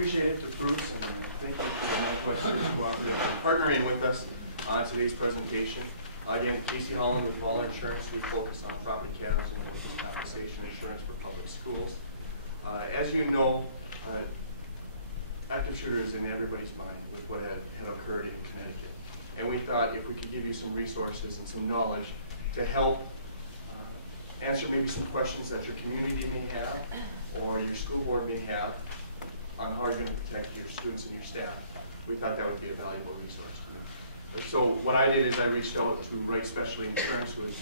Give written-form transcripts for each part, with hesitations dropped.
appreciate the fruits, and thank you for the questions partnering with us on today's presentation. Again, Casey Holland with Vaaler Insurance. We focus on property casualty and workers' compensation insurance for public schools. As you know, active shooter is in everybody's mind with what had occurred in Connecticut. And we thought if we could give you some resources and some knowledge to help answer maybe some questions that your community may have or your school board may have on how you're going to protect your students and your staff, we thought that would be a valuable resource to you. So what I did is I reached out to Wright Specialty Insurance, who is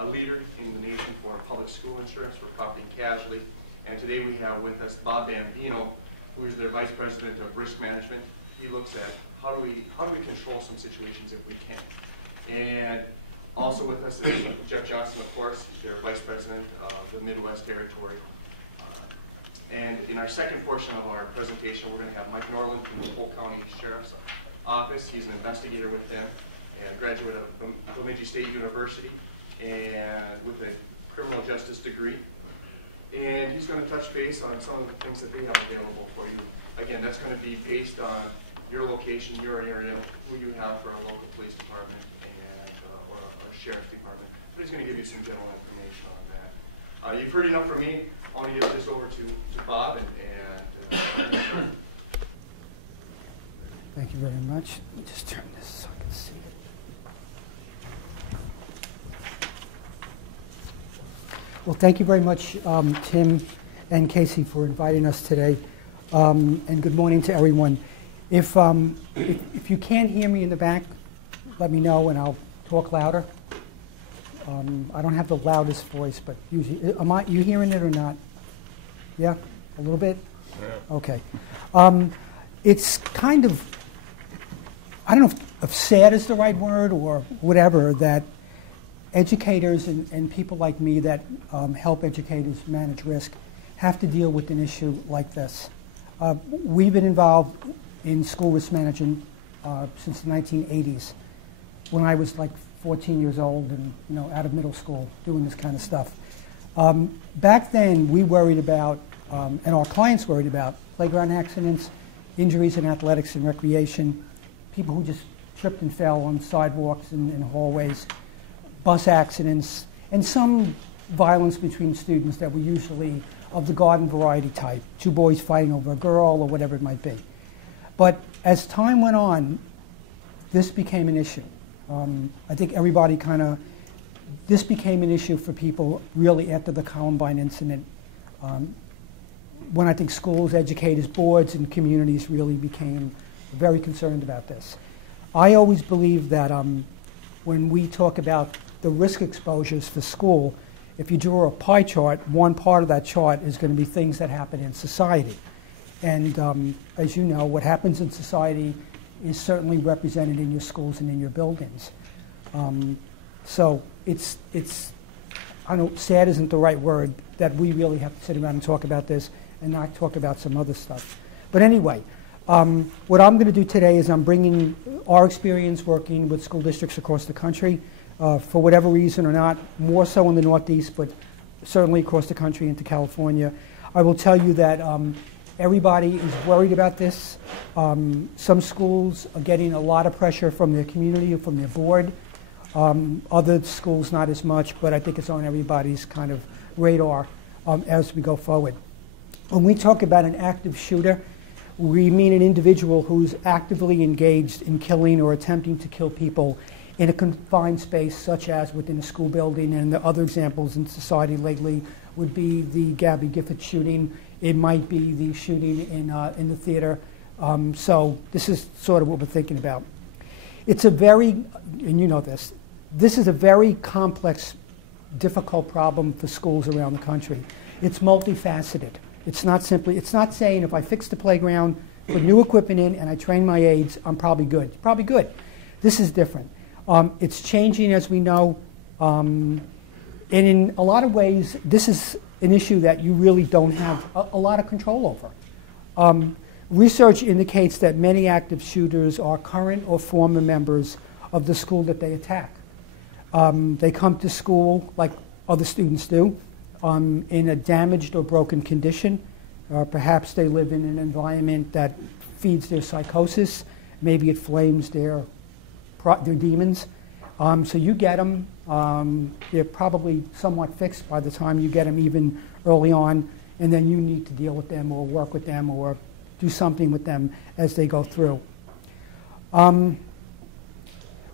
a leader in the nation for public school insurance for property and casualty. And today we have with us Bob Bambino, who is their Vice President of Risk Management. He looks at how do we control some situations if we can. And also with us is Jeff Johnson, of course, their Vice President of the Midwest Territory. And in our second portion of our presentation, we're going to have Mike Norland from the Polk County Sheriff's Office. He's an investigator with them and a graduate of Bemidji State University and with a criminal justice degree. And he's going to touch base on some of the things that they have available for you. Again, that's going to be based on your location, your area, who you have for a local police department and or a sheriff's department. But he's going to give you some general information on that. You've heard enough from me. I want to give this over to Bob and Thank you very much. Let me just turn this so I can see it. Well, thank you very much, Tim and Casey, for inviting us today. And good morning to everyone. If you can't hear me in the back, let me know and I'll talk louder. I don't have the loudest voice, but usually, you hearing it or not? Yeah, a little bit? Yeah. Okay. It's kind of, I don't know if sad is the right word or whatever, that educators and people like me that help educators manage risk have to deal with an issue like this. We've been involved in school risk management since the 1980s, when I was like 14 years old and out of middle school doing this kind of stuff. Back then, we worried about, and our clients worried about, playground accidents, injuries in athletics and recreation, people who just tripped and fell on sidewalks and hallways, bus accidents, and some violence between students that were usually of the garden variety type, two boys fighting over a girl or whatever it might be. But as time went on, this became an issue. I think everybody this became an issue for people really after the Columbine incident, when I think schools, educators, boards, and communities really became very concerned about this. I always believe that when we talk about the risk exposures for school, if you draw a pie chart, one part of that chart is going to be things that happen in society. And as you know, what happens in society is certainly represented in your schools and in your buildings. So it's I know sad isn't the right word, that we really have to sit around and talk about this and not talk about some other stuff. But anyway, what I'm going to do today is I'm bringing our experience working with school districts across the country, for whatever reason or not, more so in the Northeast, but certainly across the country into California. I will tell you that everybody is worried about this. Some schools are getting a lot of pressure from their community or from their board. Other schools not as much, but I think it's on everybody's kind of radar as we go forward. When we talk about an active shooter, we mean an individual who's actively engaged in killing or attempting to kill people in a confined space, such as within a school building. And the other examples in society lately would be the Gabby Gifford shooting. It might be the shooting in the theater. So this is sort of what we're thinking about. It's a very, and you know this is a very complex, difficult problem for schools around the country. It's multifaceted. It's not saying if I fix the playground, put new equipment in, and I train my aides, I'm probably good. Probably good. This is different. It's changing, as we know. And in a lot of ways, this is an issue that you really don't have a lot of control over. Research indicates that many active shooters are current or former members of the school that they attack. They come to school like other students do, in a damaged or broken condition. Perhaps they live in an environment that feeds their psychosis. Maybe it flames their demons. So you get them. They're probably somewhat fixed by the time you get them, even early on, and then you need to deal with them or work with them or do something with them as they go through.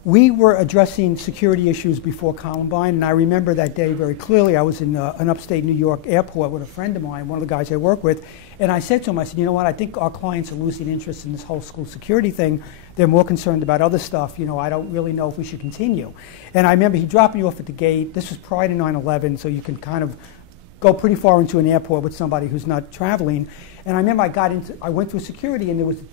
We were addressing security issues before Columbine, and I remember that day very clearly. I was in an upstate New York airport with a friend of mine, one of the guys I work with, and I said to him, I said, you know what, I think our clients are losing interest in this whole school security thing. They're more concerned about other stuff. You know, I don't really know if we should continue. And I remember he dropped me off at the gate. This was prior to 9/11, so you can kind of go pretty far into an airport with somebody who's not traveling. And I remember I went through security, and there was a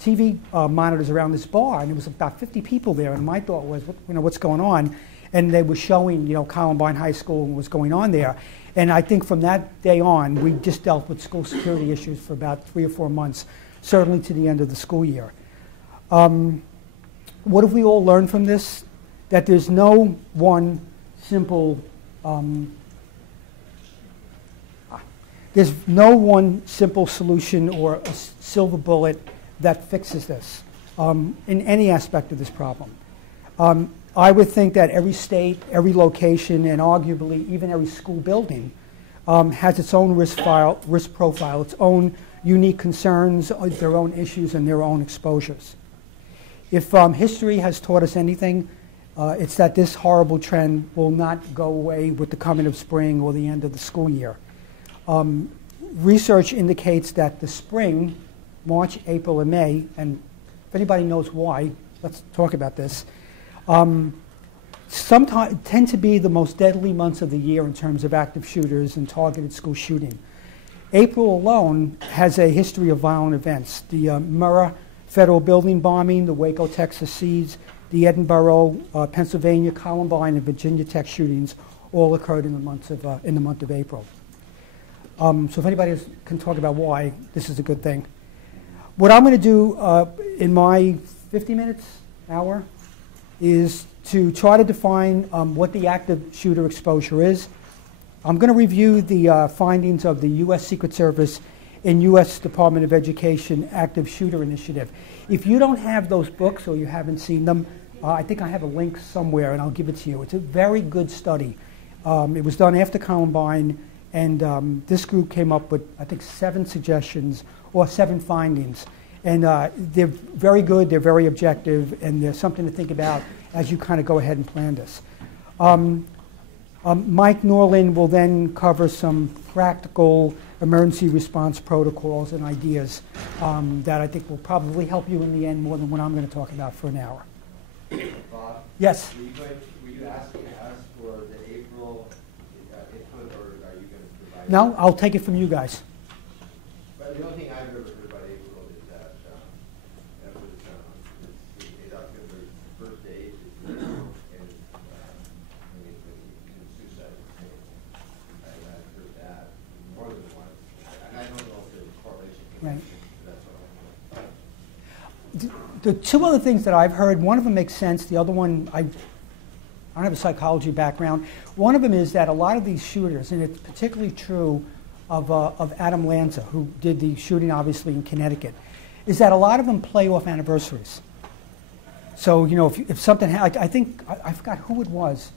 TV monitors around this bar, and there was about 50 people there. And my thought was, what's going on? And they were showing, Columbine High School and what's going on there. And I think from that day on, we just dealt with school security issues for about 3 or 4 months, certainly to the end of the school year. What have we all learned from this? That there's no one simple solution or a silver bullet that fixes this in any aspect of this problem. I would think that every state, every location, and arguably even every school building has its own risk profile, its own unique concerns, their own issues, and their own exposures. If history has taught us anything, it's that this horrible trend will not go away with the coming of spring or the end of the school year. Research indicates that the spring, March, April, and May, and if anybody knows why, let's talk about this, sometimes tend to be the most deadly months of the year in terms of active shooters and targeted school shooting. April alone has a history of violent events. The Murrah Federal Building bombing, the Waco, Texas siege, the Edinburgh, Pennsylvania, Columbine, and Virginia Tech shootings all occurred in the month of April. So if anybody can talk about why, this is a good thing. What I'm going to do in my 50 minutes, hour, is to try to define what the active shooter exposure is. I'm going to review the findings of the U.S. Secret Service and U.S. Department of Education Active Shooter Initiative. If you don't have those books or you haven't seen them, I think I have a link somewhere and I'll give it to you. It's a very good study. It was done after Columbine, and this group came up with, I think, 7 suggestions or 7 findings. And they're very good, they're very objective, and there's something to think about as you kind of go ahead and plan this. Mike Norlin will then cover some practical emergency response protocols and ideas that I think will probably help you in the end more than what I'm going to talk about for an hour. Bob? Yes? Were you asking us for the April input, or are you going to provide? No, I'll take it from you guys. But the only thing I've ever heard about April is that that was it's October first day, and suicide. I've heard that more than once, and I don't know if there's a correlation. Right. That's what I The 2 other things that I've heard, one of them makes sense. The other one, I don't have a psychology background. One of them is that a lot of these shooters, and it's particularly true of Adam Lanza, who did the shooting obviously in Connecticut, is that a lot of them play off anniversaries. So, if something, I forgot who it was.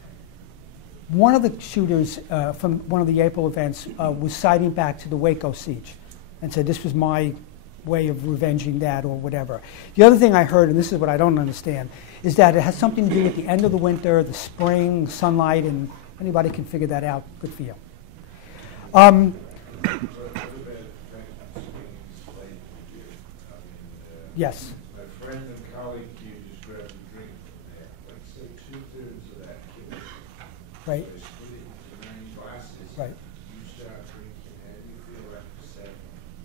One of the shooters from one of the April events was citing back to the Waco siege and said, this was my way of revenging that or whatever. The other thing I heard, and this is what I don't understand, is that it has something to do with the end of the winter, the spring, sunlight, and if anybody can figure that out, good for you. Yes. My friend and colleague here just grabbed a drink from there. Let's say 2/3 of that kid. Right. So they split it into 9 glasses. Right. You start drinking, and you feel after 7.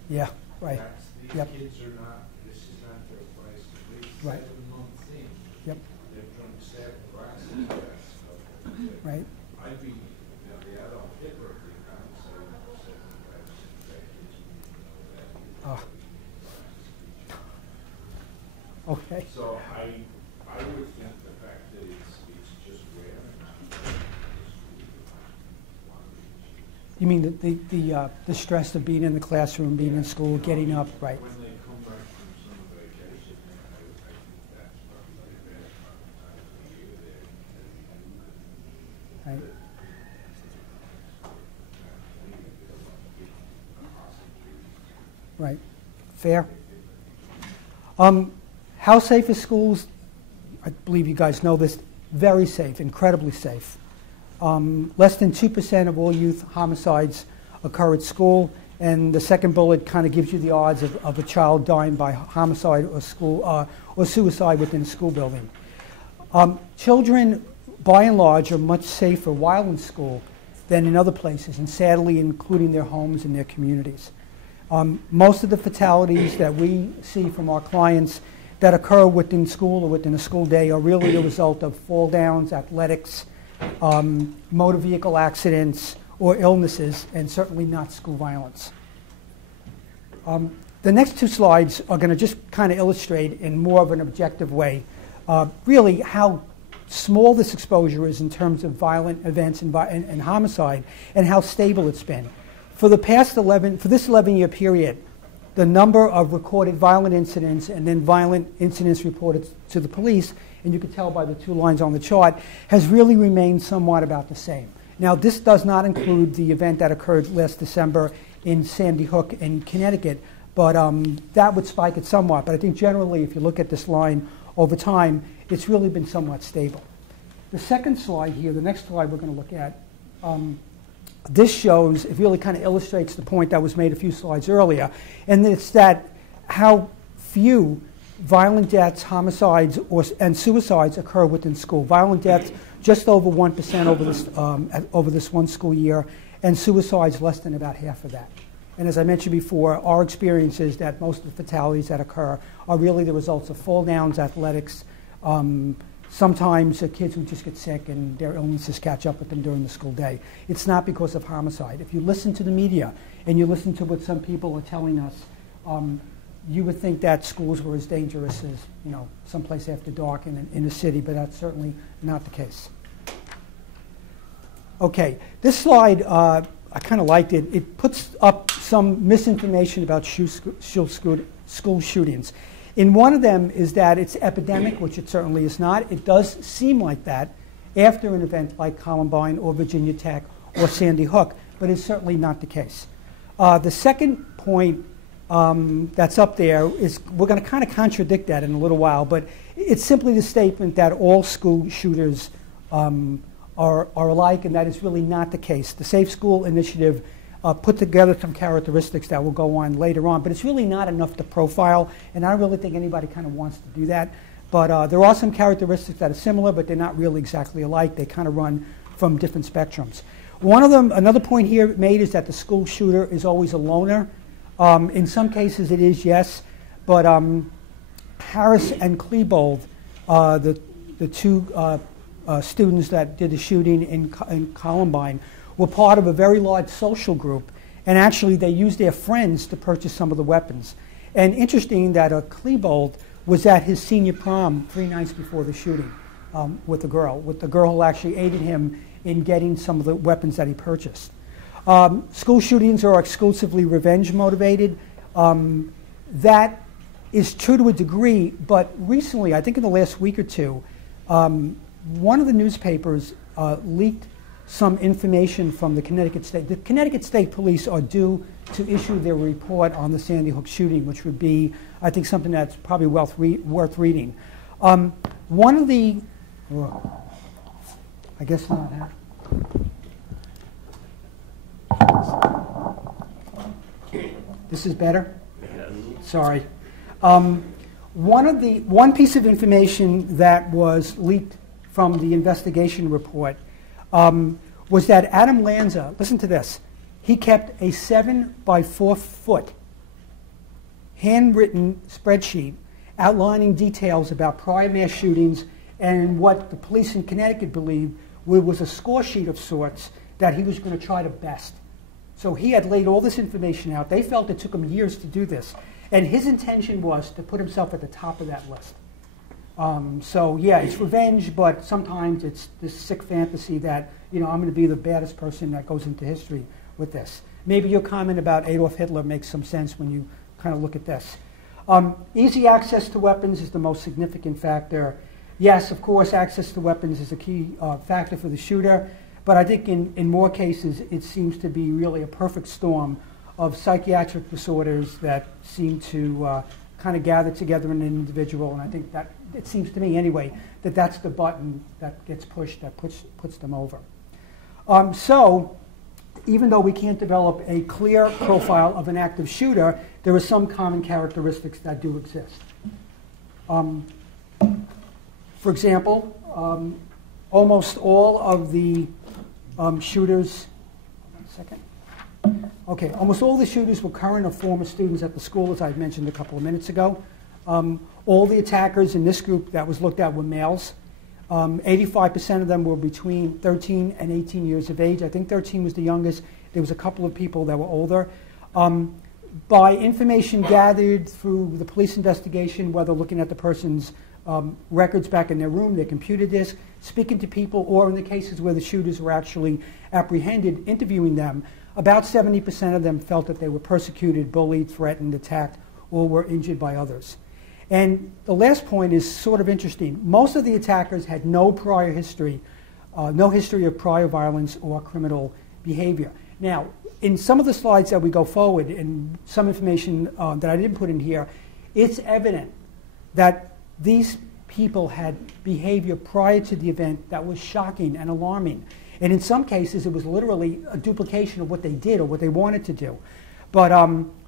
Yeah, right. These Yep. kids are not, this is not their place to be. Right. 7 months in. Yep. They've drunk 7 glasses. That's Right. I'd be, the adult hit birthday conversation, 7 glasses. That kids would know that. Okay. So I would think the fact that it's just rare. You mean the stress of being in the classroom, being in school, getting up, right? When they come back from summer vacation, I think that's probably the best time of year there. Right. Right. Fair. How safe is schools? I believe you guys know this. Very safe, incredibly safe. Less than 2% of all youth homicides occur at school, and the second bullet kind of gives you the odds of a child dying by homicide or suicide within a school building. Children, by and large, are much safer while in school than in other places, and sadly, including their homes and their communities. Most of the fatalities that we see from our clients that occur within school or within a school day are really a result of fall downs, athletics, motor vehicle accidents, or illnesses, and certainly not school violence. The next two slides are going to just kind of illustrate in more of an objective way really how small this exposure is in terms of violent events and homicide, and how stable it's been. For this 11-year period, the number of recorded violent incidents and then violent incidents reported to the police, and you can tell by the two lines on the chart, has really remained somewhat about the same. Now, this does not include the event that occurred last December in Sandy Hook in Connecticut, but that would spike it somewhat. But I think generally, if you look at this line over time, it's really been somewhat stable. The second slide here, the next slide we're going to look at, this shows, it really kind of illustrates the point that was made a few slides earlier, and it's that how few violent deaths, homicides, and suicides occur within school. Violent deaths just over 1% over this one school year, and suicides less than about half of that. And as I mentioned before, our experience is that most of the fatalities that occur are really the results of fall downs, athletics, sometimes kids who just get sick and their illnesses catch up with them during the school day. It's not because of homicide. If you listen to the media and you listen to what some people are telling us, you would think that schools were as dangerous as, you know, someplace after dark in a city, but that's certainly not the case. Okay, this slide, I kind of liked it. It puts up some misinformation about school shootings. In one of them is that it's epidemic, which it certainly is not. It does seem like that after an event like Columbine or Virginia Tech or Sandy Hook, but it's certainly not the case. The second point that's up there is, we're going to kind of contradict that in a little while, but it's simply the statement that all school shooters are alike, and that is really not the case. The Safe School Initiative put together some characteristics that will go on later on, but it's really not enough to profile, and I don't really think anybody kind of wants to do that. But there are some characteristics that are similar, but they're not really exactly alike. They kind of run from different spectrums. One of them, another point here made, is that the school shooter is always a loner. In some cases it is, yes, but Harris and Klebold, the two students that did the shooting in Columbine, were part of a very large social group, and actually they used their friends to purchase some of the weapons. And interesting that Klebold was at his senior prom 3 nights before the shooting with the girl who actually aided him in getting some of the weapons that he purchased. School shootings are exclusively revenge motivated. That is true to a degree, but recently, I think in the last week or two, one of the newspapers leaked some information from the Connecticut State. The Connecticut State Police are due to issue their report on the Sandy Hook shooting, which would be, I think, something that's probably worth reading. One of the, I guess not. This is better? Yes. Sorry. One piece of information that was leaked from the investigation report was that Adam Lanza, listen to this, he kept a 7 by 4 foot handwritten spreadsheet outlining details about prior mass shootings and what the police in Connecticut believed was a score sheet of sorts that he was going to try to best. So he had laid all this information out. They felt it took him years to do this. And his intention was to put himself at the top of that list. So yeah, it's revenge, but sometimes it's this sick fantasy that, you know, I'm going to be the baddest person that goes into history with this. Maybe your comment about Adolf Hitler makes some sense when you kind of look at this. Easy access to weapons is the most significant factor. Yes, of course, access to weapons is a key factor for the shooter, but I think in more cases it seems to be really a perfect storm of psychiatric disorders that seem to kind of gather together in an individual, and I think that, it seems to me anyway, that that's the button that gets pushed that puts them over. So, even though we can't develop a clear profile of an active shooter, there are some common characteristics that do exist. For example, almost all of the shooters, almost all the shooters were current or former students at the school, as I mentioned a couple of minutes ago. All the attackers in this group that was looked at were males. 85% of them were between 13 and 18 years of age. I think 13 was the youngest. There was a couple of people that were older. By information gathered through the police investigation, whether looking at the person's records back in their room, their computer disk, speaking to people, or in the cases where the shooters were actually apprehended, interviewing them, about 70% of them felt that they were persecuted, bullied, threatened, attacked, or were injured by others. And the last point is sort of interesting. Most of the attackers had no prior history, no history of prior violence or criminal behavior. Now, in some of the slides that we go forward, and some information that I didn't put in here, it's evident that these people had behavior prior to the event that was shocking and alarming. And in some cases, it was literally a duplication of what they did or what they wanted to do. But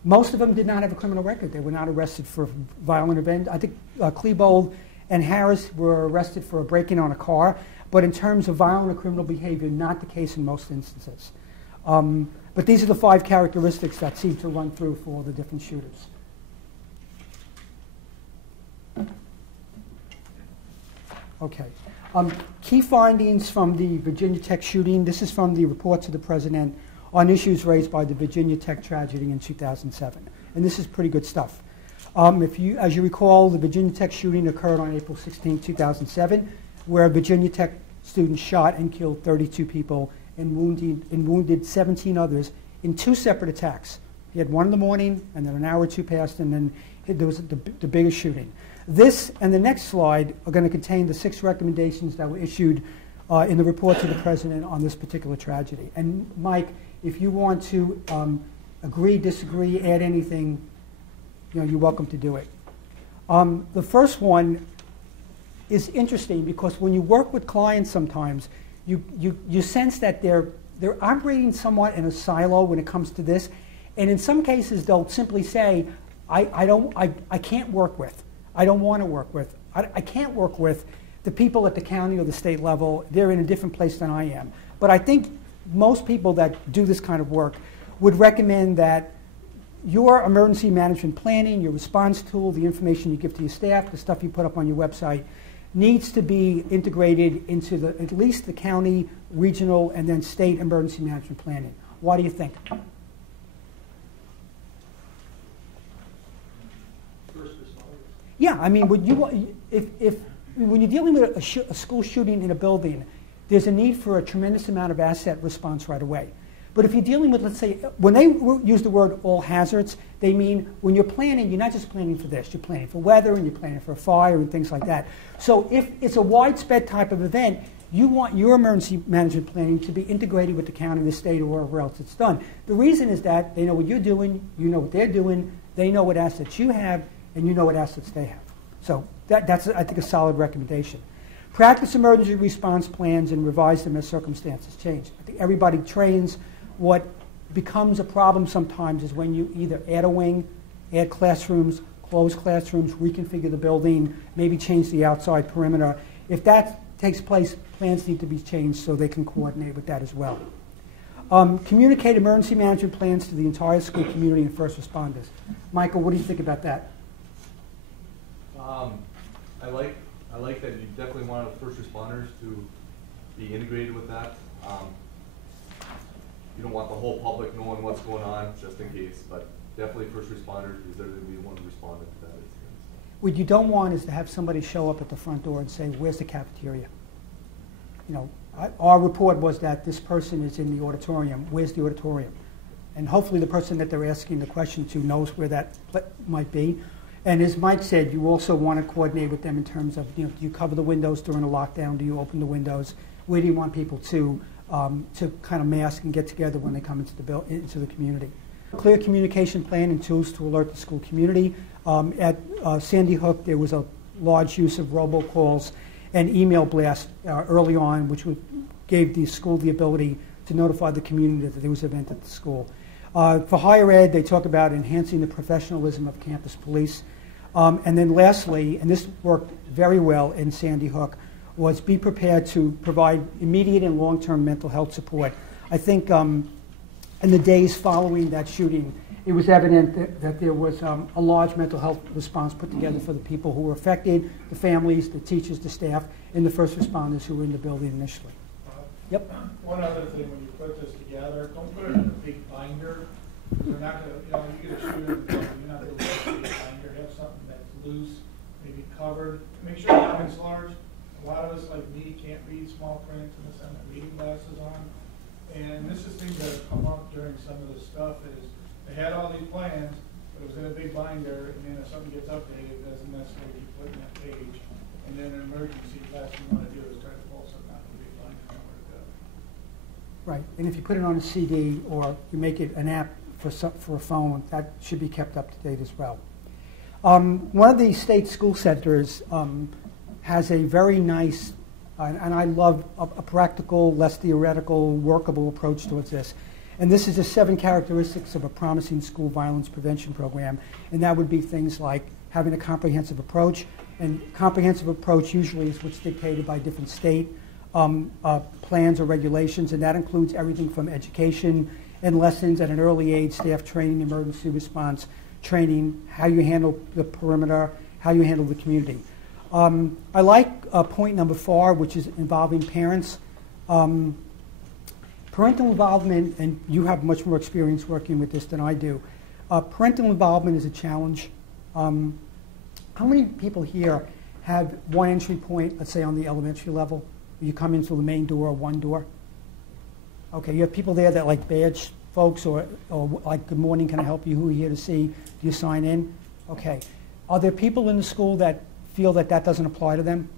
most of them did not have a criminal record. They were not arrested for violent events. I think Klebold and Harris were arrested for a break-in on a car. But in terms of violent or criminal behavior, not the case in most instances. But these are the 5 characteristics that seem to run through for all the different shooters. Okay. Key findings from the Virginia Tech shooting. This is from the report to the president on issues raised by the Virginia Tech tragedy in 2007. And this is pretty good stuff. As you recall, the Virginia Tech shooting occurred on April 16, 2007, where a Virginia Tech student shot and killed 32 people and wounded 17 others in 2 separate attacks. He had one in the morning, and then an hour or 2 passed, and then there was the biggest shooting. This and the next slide are going to contain the 6 recommendations that were issued in the report to the president on this particular tragedy. And Mike, if you want to agree, disagree, add anything, you're welcome to do it. The first one is interesting because when you work with clients sometimes, you sense that they're operating somewhat in a silo when it comes to this. And in some cases, they'll simply say, I can't work with, I don't want to work with, I can't work with the people at the county or the state level. They're in a different place than I am. But I think most people that do this kind of work would recommend that your emergency management planning, your response tool, the information you give to your staff, the stuff you put up on your website, needs to be integrated into at least the county, regional, and then state emergency management planning. Why do you think? Yeah, I mean, when you're dealing with a school shooting in a building, there's a need for a tremendous amount of asset response right away. But if you're dealing with, let's say, when they use the word all hazards, they mean when you're planning, you're not just planning for this. You're planning for weather, and you're planning for a fire, and things like that. So if it's a widespread type of event, you want your emergency management planning to be integrated with the county, the state, or wherever else it's done. The reason is that they know what you're doing, you know what they're doing, they know what assets you have, and you know what assets they have. So that's, I think, a solid recommendation. Practice emergency response plans and revise them as circumstances change. I think everybody trains. What becomes a problem sometimes is when you either add a wing, add classrooms, close classrooms, reconfigure the building, maybe change the outside perimeter. If that takes place, plans need to be changed so they can coordinate with that as well. Communicate emergency management plans to the entire school community and first responders. Michael, what do you think about that? I like that you definitely want first responders to be integrated with that. You don't want the whole public knowing what's going on, just in case, but definitely first responders, because they're going to be the ones responding to that incident. What you don't want is to have somebody show up at the front door and say, where's the cafeteria? Our report was that this person is in the auditorium. Where's the auditorium? And hopefully the person that they're asking the question to knows where that might be. And as Mike said, you also want to coordinate with them in terms of, do you cover the windows during a lockdown? Do you open the windows? Where do you want people to kind of mask and get together when they come into the community? Clear communication plan and tools to alert the school community. At Sandy Hook, there was a large use of robocalls and email blasts early on, which gave the school the ability to notify the community that there was an event at the school. For higher ed, they talk about enhancing the professionalism of campus police. And then lastly, and this worked very well in Sandy Hook, was be prepared to provide immediate and long-term mental health support. I think in the days following that shooting, it was evident that there was a large mental health response put together for the people who were affected, the families, the teachers, the staff, and the first responders who were in the building initially. Yep. One other thing, when you put this together, don't put it in a big binder. You're not going to, you get a shooter, you're not going to put it in a big binder. Have something that's loose, maybe covered. Make sure the print's large. A lot of us, like me, can't read small print unless I have reading glasses on. And this is things that have come up during some of this stuff is they had all these plans, but it was in a big binder, and then if something gets updated, it doesn't necessarily be put in that page. And then an emergency, last thing you want to do is try to pull something out of the big binder and know where to go. Right, and if you put it on a CD or you make it an app for a phone, that should be kept up to date as well. One of the state school centers has a very nice, and I love a practical, less theoretical, workable approach towards this. And this is the 7 characteristics of a promising school violence prevention program. And that would be things like having a comprehensive approach. And comprehensive approach usually is what's dictated by different state plans or regulations. And that includes everything from education and lessons at an early age, staff training, emergency response training, how you handle the perimeter, how you handle the community. I like point number 4, which is involving parents. Parental involvement, and you have much more experience working with this than I do. Parental involvement is a challenge. How many people here have one entry point, let's say on the elementary level? You come in through the main door or one door? Okay, you have people there that like badge folks or like, good morning, can I help you? Who are you here to see? Do you sign in? Okay. Are there people in the school that feel that that doesn't apply to them?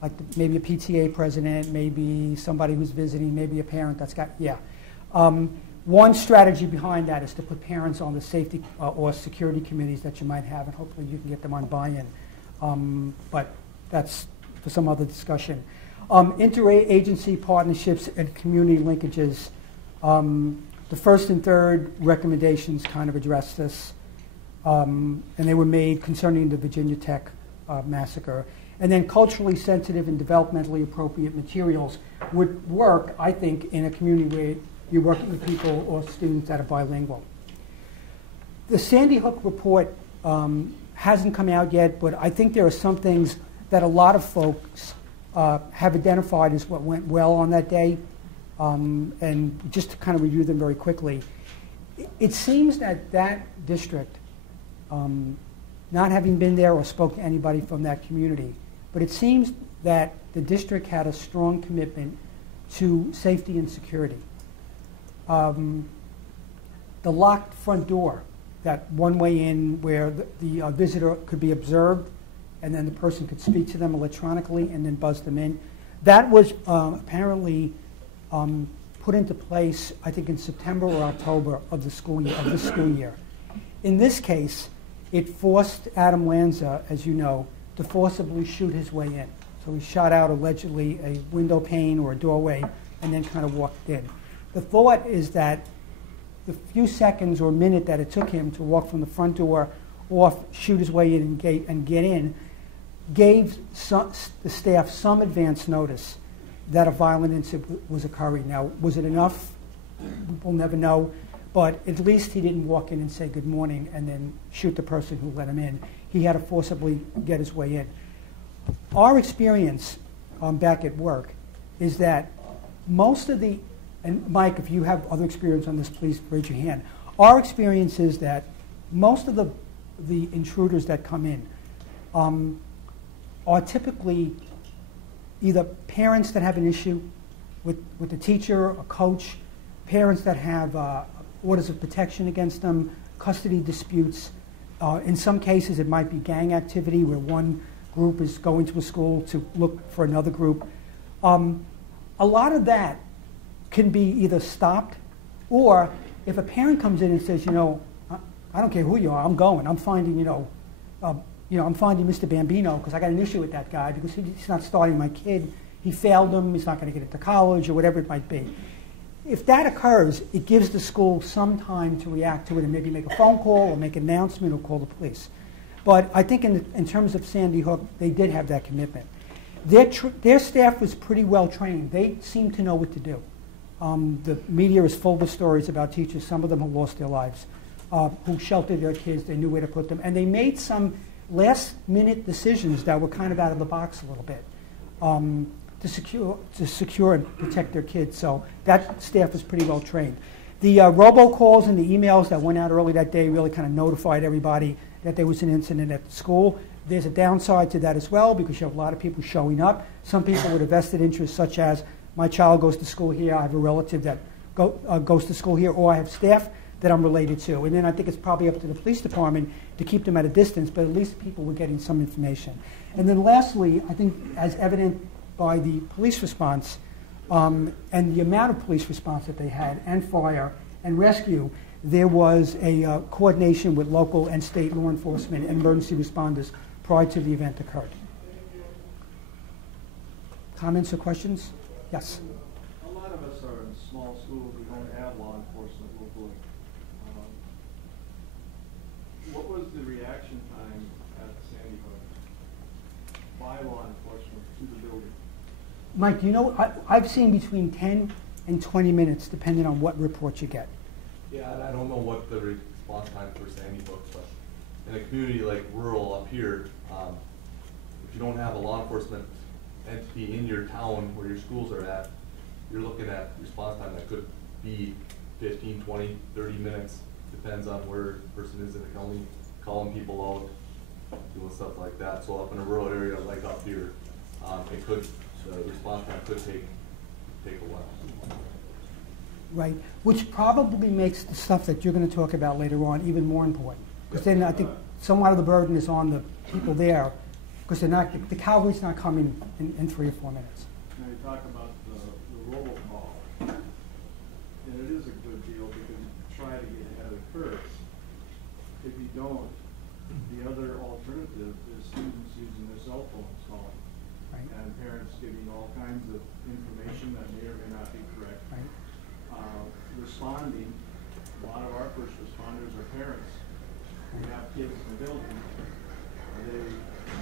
Like maybe a PTA president, maybe somebody who's visiting, maybe a parent that's got, yeah. One strategy behind that is to put parents on the safety or security committees that you might have, and hopefully you can get them on buy-in. But that's for some other discussion. Interagency partnerships and community linkages. The first and third recommendations kind of address this, and they were made concerning the Virginia Tech massacre. And then culturally sensitive and developmentally appropriate materials would work, I think, in a community where you're working with people or students that are bilingual. The Sandy Hook report hasn't come out yet, but I think there are some things that a lot of folks have identified as what went well on that day. And just to kind of review them very quickly, it seems that that district, not having been there or spoke to anybody from that community, but it seems that the district had a strong commitment to safety and security. The locked front door, that one way in where the visitor could be observed and then the person could speak to them electronically and then buzz them in, that was apparently put into place, I think, in September or October of the school year, of this school year. In this case, it forced Adam Lanza, as you know, to forcibly shoot his way in. So he shot out allegedly a window pane or a doorway and then kind of walked in. The thought is that the few seconds or minute that it took him to walk from the front door off, shoot his way in and get in, gave the staff some advance notice that a violent incident was occurring. Now, was it enough? We'll never know. But at least he didn't walk in and say good morning and then shoot the person who let him in. He had to forcibly get his way in. Our experience back at work is that most of the, and Mike, if you have other experience on this, please raise your hand. Our experience is that most of the intruders that come in are typically either parents that have an issue with the teacher, a coach, parents that have orders of protection against them, custody disputes. In some cases, it might be gang activity where one group is going to a school to look for another group. A lot of that can be either stopped, or if a parent comes in and says, you know, I don't care who you are, I'm going. I'm finding, I'm finding Mr. Bambino because I got an issue with that guy because he's not starting my kid. He failed him. He's not going to get into college or whatever it might be. If that occurs, it gives the school some time to react to it and maybe make a phone call or make an announcement or call the police. But I think in terms of Sandy Hook, they did have that commitment. Their staff was pretty well trained. They seemed to know what to do. The media is full of stories about teachers, some of them who lost their lives, who sheltered their kids. They knew where to put them. And they made some last-minute decisions that were kind of out of the box a little bit to secure and protect their kids. So that staff was pretty well trained. The robocalls and the emails that went out early that day really kind of notified everybody that there was an incident at the school. There's a downside to that as well because you have a lot of people showing up. Some people with a vested interest, such as my child goes to school here, I have a relative that goes to school here, or I have staff that I'm related to. And then I think it's probably up to the police department to keep them at a distance, but at least people were getting some information. And then lastly, I think as evident by the police response and the amount of police response that they had, and fire and rescue, there was a coordination with local and state law enforcement and emergency responders prior to the event occurred. Comments or questions? Yes. A lot of us are in small schools. We don't have law enforcement locally. What was the reaction time at Sandy Hook by law enforcement to the building? Mike, you know, I've seen between 10 and 20 minutes, depending on what report you get. Yeah, and I don't know what the response time for Sandy Hook, but in a community like rural up here, if you don't have a law enforcement entity in your town where your schools are at, you're looking at response time that could be 15, 20, 30 minutes. Depends on where the person is in the county, calling people out, doing stuff like that. So up in a rural area like up here, the response time could take a while. Right, which probably makes the stuff that you're going to talk about later on even more important. Because then I think somewhat of the burden is on the people there, because the cavalry's not coming in 3 or 4 minutes. Now you talk about the robocall, and it is a good deal because you try to get ahead of the curve. If you don't, the other alternative is students using their cell phones calling, Right. and parents giving all kinds of information that may or may not be correct. Right. Responding, a lot of our first responders are parents. We have kids in the building. Are they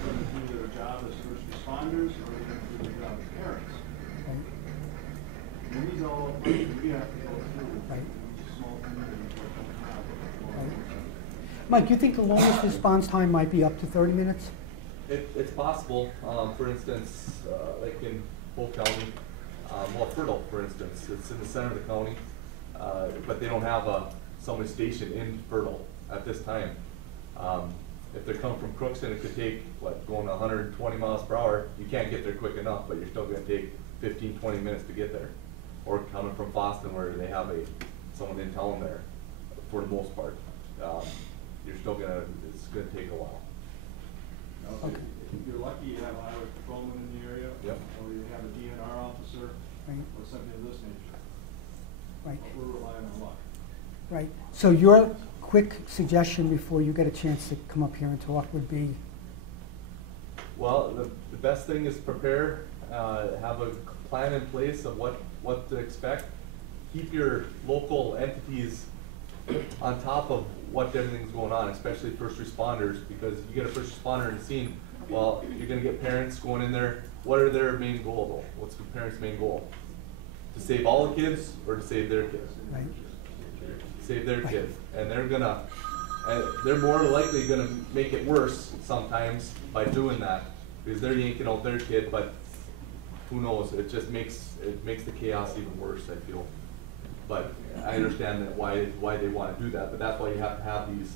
going to do their job as first responders, or are they going to do their job as parents? And these are all questions we have to go through. Right. Small communities that don't have law Right. enforcement. Mike, you think the longest response time might be up to 30 minutes? It's possible. For instance, like in Polk County, Fertile, for instance, it's in the center of the county, but they don't have somebody stationed in Fertile at this time. If they're coming from Crookston, it could take, going 120 miles per hour. You can't get there quick enough, but you're still going to take 15, 20 minutes to get there. Or coming from Boston, where they have someone in town there, for the most part. You're still it's going to take a while. Now, if you're lucky, you have a highway patrolman in the area, Yep. or you have a DNR officer, Right. or something of this nature. Right. But we're relying on luck. Right. So your quick suggestion before you get a chance to come up here and talk would be? Well, the best thing is prepare, have a plan in place of what to expect. Keep your local entities on top of what everything's going on, especially first responders, because you get a first responder in the scene, well, you're gonna get parents going in there. What are their main goal though? What's the parents' main goal? To save all the kids or to save their kids? Right. Save their kids. And they're more likely gonna make it worse sometimes by doing that, because they're yanking out their kid, but who knows, it just makes the chaos even worse, I feel. But I understand that why they want to do that, but that's why you have to have these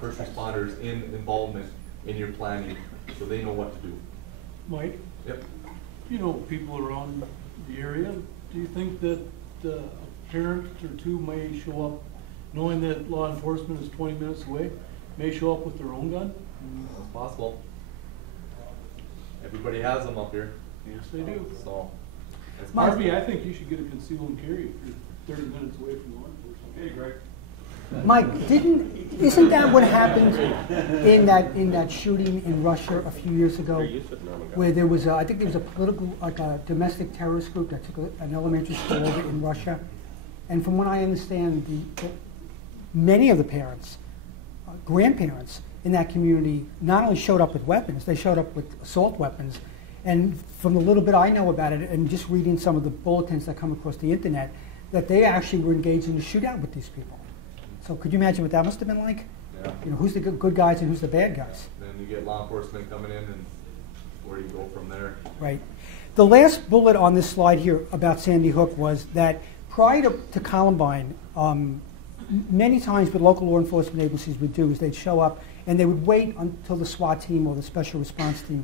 first responders in involvement in your planning, so they know what to do. Mike? Yep. You know people around the area. Do you think that a parent or two may show up, knowing that law enforcement is 20 minutes away, may show up with their own gun. That's possible. Everybody has them up here, Yes, they do. so. it's Harvey, I think you should get a conceal and carry if you're 30 minutes away from law enforcement. Hey, Greg. Mike, isn't that what happened in that shooting in Russia a few years ago, where there was I think there was a political, like a domestic terrorist group that took an elementary school over in Russia, and from what I understand, many of the parents, grandparents in that community, not only showed up with weapons, they showed up with assault weapons, and from the little bit I know about it, and just reading some of the bulletins that come across the internet, that they actually were engaged in a shootout with these people. So could you imagine what that must have been like? Yeah. You know, who's the good guys and who's the bad guys? Then you get law enforcement coming in, and where do you go from there? Right. The last bullet on this slide here about Sandy Hook was that prior to Columbine, many times what local law enforcement agencies would do is they'd show up and they would wait until the SWAT team or the special response team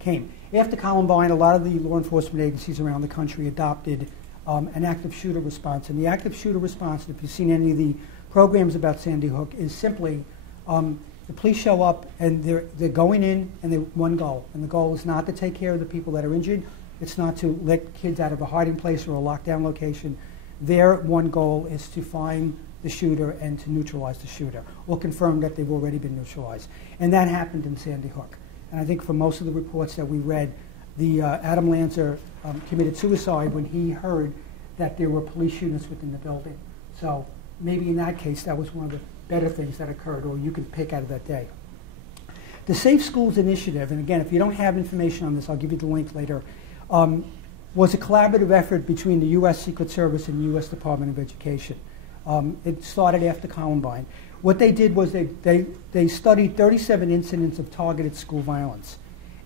came. After Columbine, a lot of the law enforcement agencies around the country adopted an active shooter response. And the active shooter response, if you've seen any of the programs about Sandy Hook, is simply the police show up and they're going in and they one goal. And the goal is not to take care of the people that are injured. It's not to let kids out of a hiding place or a lockdown location. Their one goal is to find the shooter and to neutralize the shooter, or confirm that they've already been neutralized. And that happened in Sandy Hook. And I think for most of the reports that we read, the Adam Lanza committed suicide when he heard that there were police units within the building. So maybe in that case, that was one of the better things that occurred, or you could pick out of that day. The Safe Schools Initiative, and again, if you don't have information on this, I'll give you the link later, was a collaborative effort between the U.S. Secret Service and the U.S. Department of Education. It started after Columbine. What they did was they studied 37 incidents of targeted school violence.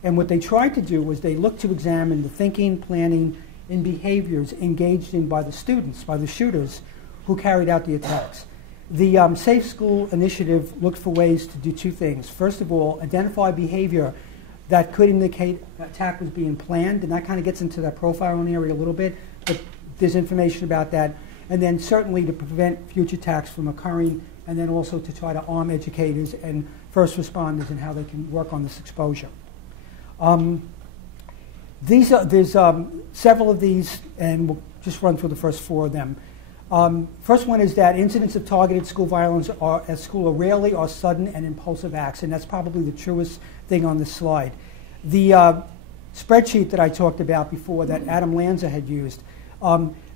And what they tried to do was they looked to examine the thinking, planning, and behaviors engaged in by the students, by the shooters, who carried out the attacks. The Safe School Initiative looked for ways to do two things. First of all, identify behavior that could indicate an attack was being planned, and that kind of gets into that profiling area a little bit, but there's information about that. And then certainly to prevent future attacks from occurring, and then also to try to arm educators and first responders and how they can work on this exposure. There's several of these, and we'll just run through the first four of them. First one is that incidents of targeted school violence at school are rarely or sudden and impulsive acts, and that's probably the truest thing on this slide. The spreadsheet that I talked about before that Adam Lanza had used,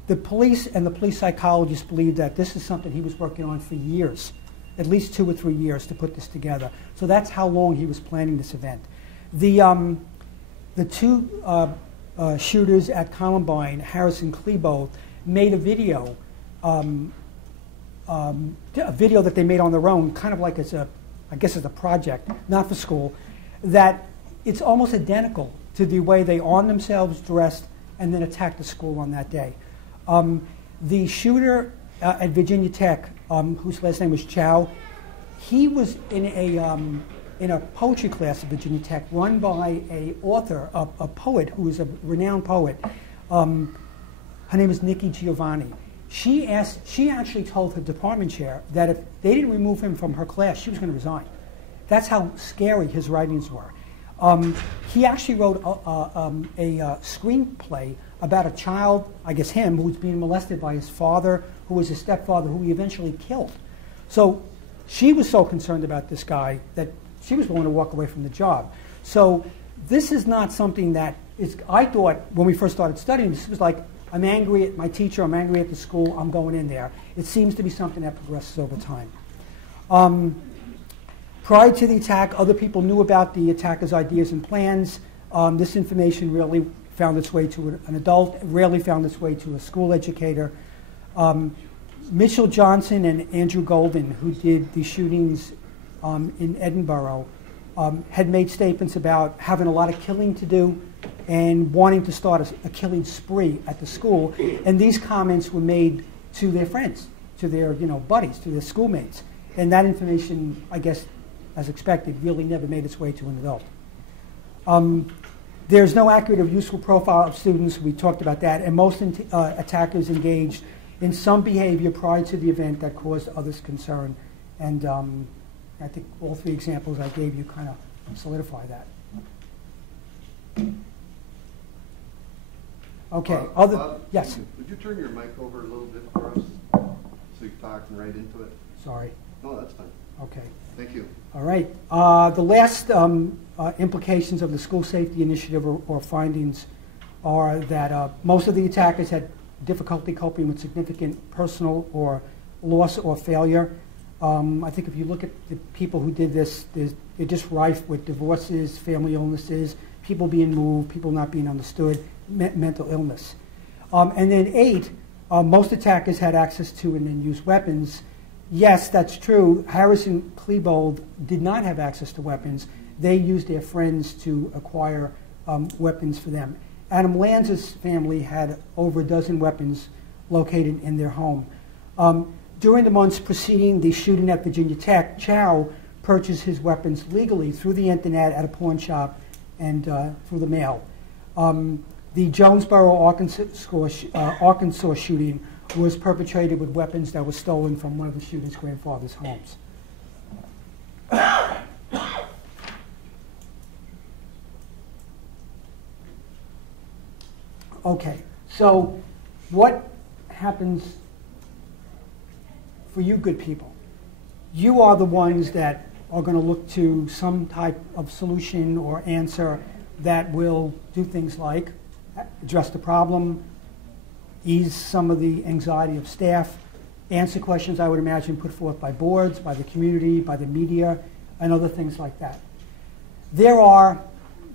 the police and the police psychologists believe that this is something he was working on for years, at least 2 or 3 years to put this together. So that's how long he was planning this event. The two shooters at Columbine, Harris and Klebo, made a video that they made on their own, kind of like as a project, not for school, that it's almost identical to the way they armed themselves, dressed, and then attacked the school on that day. The shooter at Virginia Tech, whose last name was Chow, he was in a poetry class at Virginia Tech run by an author, a poet who is a renowned poet. Her name is Nikki Giovanni. She actually told her department chair that if they didn't remove him from her class, she was going to resign. That's how scary his writings were. He actually wrote a screenplay about a child, I guess him, who was being molested by his father, who was his stepfather, who he eventually killed. So she was so concerned about this guy that she was willing to walk away from the job. So this is not something that is, I thought when we first started studying, this was like, I'm angry at my teacher, I'm angry at the school, I'm going in there. It seems to be something that progresses over time. Prior to the attack, other people knew about the attacker's ideas and plans. This information really found its way to an adult, rarely found its way to a school educator. Mitchell Johnson and Andrew Golden, who did the shootings in Edinburgh, had made statements about having a lot of killing to do and wanting to start a killing spree at the school. And these comments were made to their friends, to their buddies, to their schoolmates. And that information, I guess, as expected, really never made its way to an adult. There's no accurate or useful profile of students. We talked about that. And most attackers engaged in some behavior prior to the event that caused others concern. And I think all three examples I gave you kind of solidify that. Okay, Bob, yes. Would you turn your mic over a little bit for us, so you can talk right into it? Sorry. No, that's fine. Okay. Thank you. All right. The last implications of the school safety initiative or findings are that most of the attackers had difficulty coping with significant personal or loss or failure. I think if you look at the people who did this, they're just rife with divorces, family illnesses, people being moved, people not being understood, mental illness. And then 8, most attackers had access to and then used weapons. Yes, that's true. Harris and Klebold did not have access to weapons. They used their friends to acquire weapons for them. Adam Lanza's family had over a dozen weapons located in their home. During the months preceding the shooting at Virginia Tech, Chow purchased his weapons legally through the internet at a pawn shop and through the mail. The Jonesboro, Arkansas shooting was perpetrated with weapons that were stolen from one of the shooter's grandfather's homes. Okay, so what happens for you good people? You are the ones that are going to look to some type of solution or answer that will do things like address the problem, ease some of the anxiety of staff, answer questions I would imagine put forth by boards, by the community, by the media, and other things like that. There are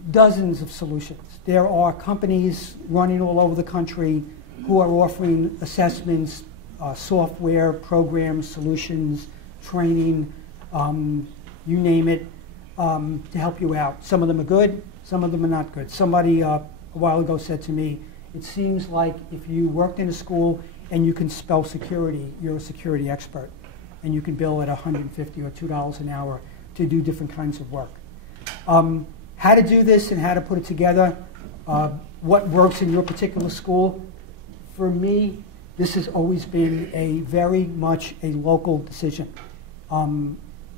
dozens of solutions. There are companies running all over the country who are offering assessments, software, programs, solutions, training, you name it, to help you out. Some of them are good, some of them are not good. Somebody a while ago said to me, it seems like if you worked in a school and you can spell security, you're a security expert, and you can bill at $150 or $2 an hour to do different kinds of work. How to do this and how to put it together, what works in your particular school, for me, this has always been a very much a local decision.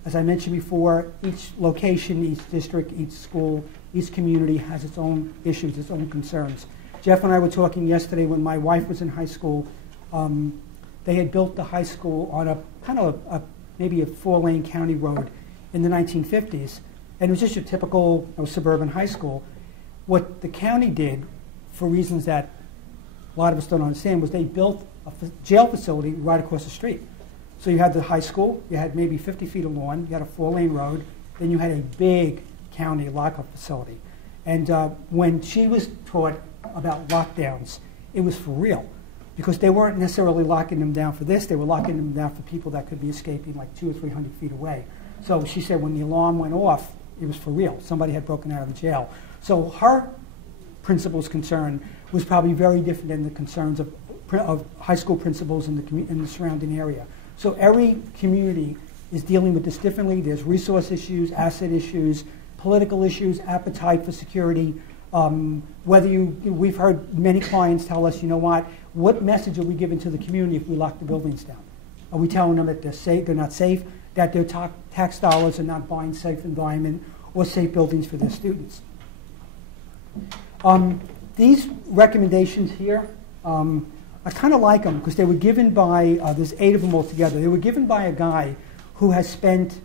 As I mentioned before, each location, each district, each school, each community has its own issues, its own concerns. Jeff and I were talking yesterday when my wife was in high school. They had built the high school on a kind of maybe a 4-lane county road in the 1950s. And it was just a typical suburban high school. What the county did, for reasons that a lot of us don't understand, was they built a jail facility right across the street. So you had the high school, you had maybe 50 feet of lawn, you had a 4-lane road, then you had a big county lockup facility. And when she was taught about lockdowns, it was for real. Because they weren't necessarily locking them down for this, they were locking them down for people that could be escaping like 200 or 300 feet away. So she said when the alarm went off, it was for real. Somebody had broken out of the jail. So her principal's concern was probably very different than the concerns of high school principals in the surrounding area. So every community is dealing with this differently. There's resource issues, asset issues, political issues, appetite for security. We've heard many clients tell us, you know what message are we giving to the community if we lock the buildings down? Are we telling them that they're safe, they're not safe, that their tax dollars are not buying safe environment or safe buildings for their students? These recommendations here, I kind of like them because they were given by, there's 8 of them altogether. They were given by a guy who has spent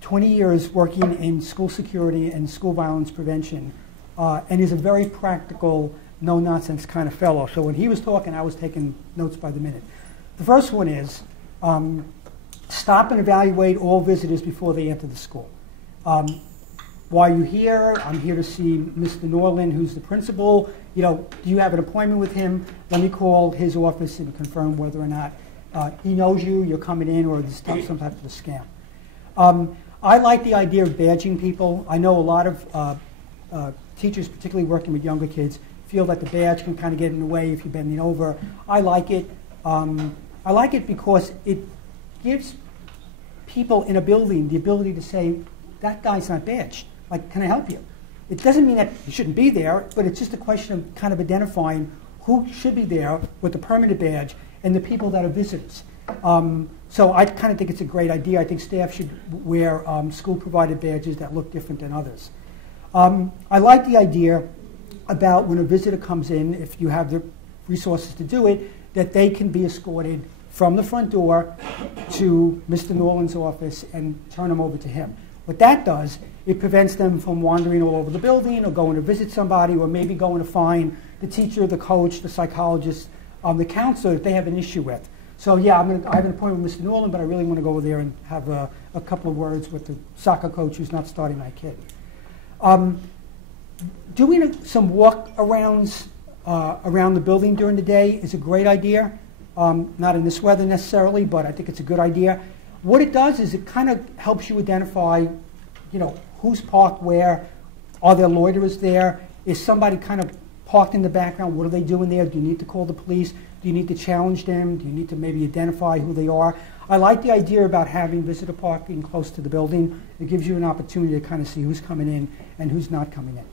20 years working in school security and school violence prevention and is a very practical, no-nonsense kind of fellow. So when he was talking, I was taking notes by the minute. The first one is stop and evaluate all visitors before they enter the school. While you're here, I'm here to see Mr. Norland, who's the principal. You know, do you have an appointment with him? Let me call his office and confirm whether or not he knows you, you're coming in, or there's some type of a scam. I like the idea of badging people. I know a lot of teachers, particularly working with younger kids, feel that the badge can kind of get in the way if you're bending over. I like it. I like it because it gives people in a building the ability to say, that guy's not badged. Like, can I help you? It doesn't mean that you shouldn't be there, but it's just a question of kind of identifying who should be there with the permanent badge and the people that are visitors. So I kind of think it's a great idea. I think staff should wear school-provided badges that look different than others. I like the idea about when a visitor comes in, if you have the resources to do it, that they can be escorted from the front door to Mr. Norland's office and turn them over to him. What that does, it prevents them from wandering all over the building or going to visit somebody or maybe going to find the teacher, the coach, the psychologist, the counselor that they have an issue with. So yeah, I have an appointment with Mr. Norland, but I really want to go over there and have a couple of words with the soccer coach who's not starting my kid. Doing some walk-arounds around the building during the day is a great idea. Not in this weather necessarily, but I think it's a good idea. What it does is it kind of helps you identify, who's parked where. Are there loiterers there? Is somebody kind of parked in the background? What are they doing there? Do you need to call the police? Do you need to challenge them? Do you need to maybe identify who they are? I like the idea about having visitor parking close to the building. It gives you an opportunity to kind of see who's coming in and who's not coming in.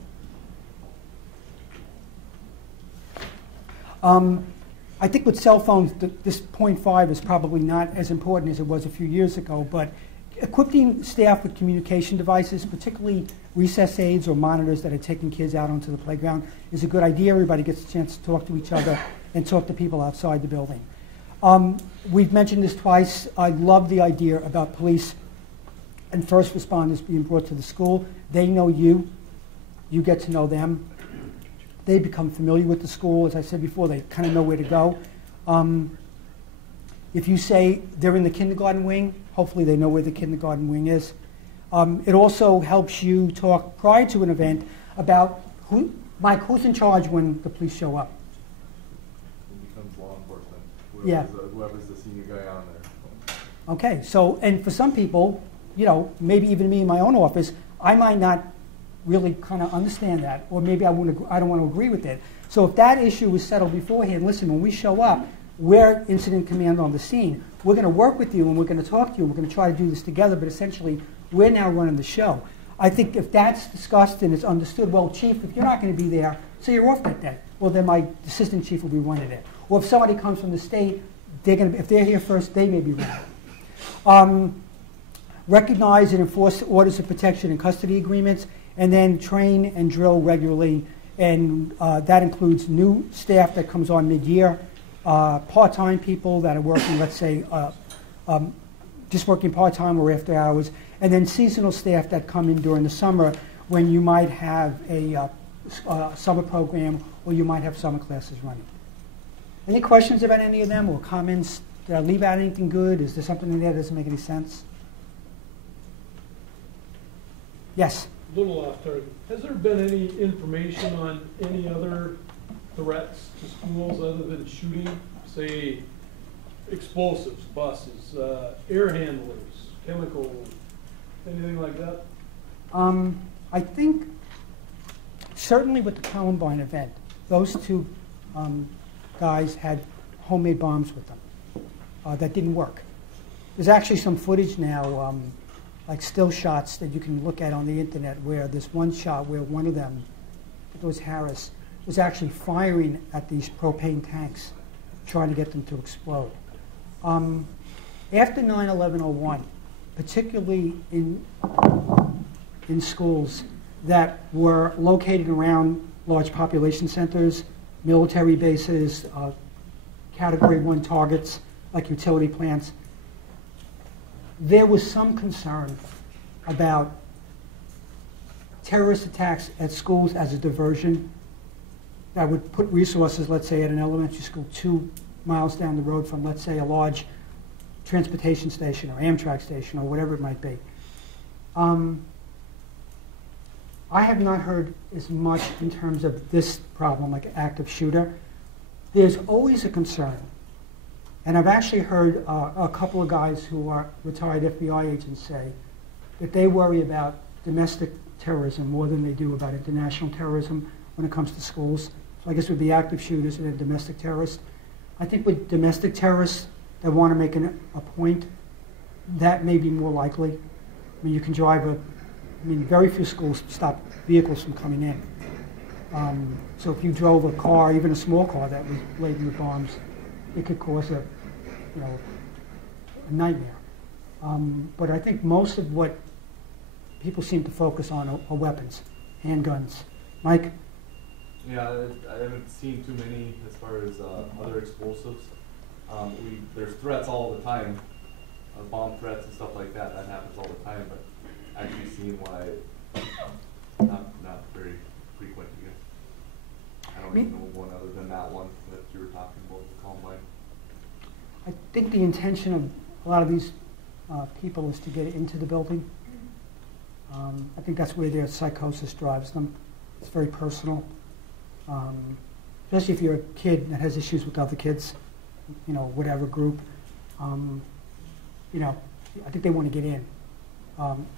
I think with cell phones, this point 5 is probably not as important as it was a few years ago, but equipping staff with communication devices, particularly recess aids or monitors that are taking kids out onto the playground, is a good idea. Everybody gets a chance to talk to each other and talk to people outside the building. We've mentioned this twice. I love the idea about police and first responders being brought to the school. They know you. You get to know them. They become familiar with the school. As I said before, they kind of know where to go. If you say they're in the kindergarten wing, hopefully they know where the kindergarten wing is. It also helps you talk prior to an event about Mike, who's in charge when the police show up? It becomes law enforcement. Whoever's the senior guy on there. Okay, so, and for some people, maybe even me in my own office, I might not really kind of understand that, or maybe I don't want to agree with it. So if that issue was settled beforehand, listen, when we show up, we're incident command on the scene. We're going to work with you and we're going to talk to you and we're going to try to do this together, but essentially we're now running the show. I think if that's discussed and it's understood, well, Chief, if you're not going to be there, so you're off that day. Well, then my assistant chief will be running it. Or if somebody comes from the state, if they're here first, they may be running. Recognize and enforce orders of protection and custody agreements, and then train and drill regularly, and that includes new staff that comes on mid-year, part-time people that are working, let's say, just working part-time or after hours, and then seasonal staff that come in during the summer when you might have a summer program or you might have summer classes running. Any questions about any of them or comments? Did I leave out anything good? Is there something in there that doesn't make any sense? Yes? A little off target. Has there been any information on any other threats to schools other than shooting? Say, explosives, buses, air handlers, chemicals, anything like that? I think certainly with the Columbine event, those two guys had homemade bombs with them that didn't work. There's actually some footage now, like still shots that you can look at on the internet, where there's one shot where one of them, it was Harris, was actually firing at these propane tanks, trying to get them to explode. After 9/11/01, particularly in schools that were located around large population centers, military bases, Category 1 targets like utility plants, there was some concern about terrorist attacks at schools as a diversion that would put resources, let's say, at an elementary school 2 miles down the road from, let's say, a large transportation station or Amtrak station or whatever it might be. I have not heard as much in terms of this problem, like an active shooter. There's always a concern. And I've actually heard a couple of guys who are retired FBI agents say that they worry about domestic terrorism more than they do about international terrorism when it comes to schools. So I guess it would be active shooters and then domestic terrorists. I think with domestic terrorists that want to make a point, that may be more likely. I mean, you can drive very few schools stop vehicles from coming in. So if you drove a car, even a small car that was laden with bombs, it could cause a nightmare. But I think most of what people seem to focus on are weapons, handguns. Mike? Yeah, I haven't seen too many as far as other explosives. There's threats all the time, bomb threats and stuff like that. That happens all the time, but actually seeing why not very frequent. I guess I don't even know one other than that one that you were talking about, the Columbine. I think the intention of a lot of these people is to get into the building. I think that's where their psychosis drives them. It's very personal. Especially if you're a kid that has issues with other kids, whatever group, I think they want to get in.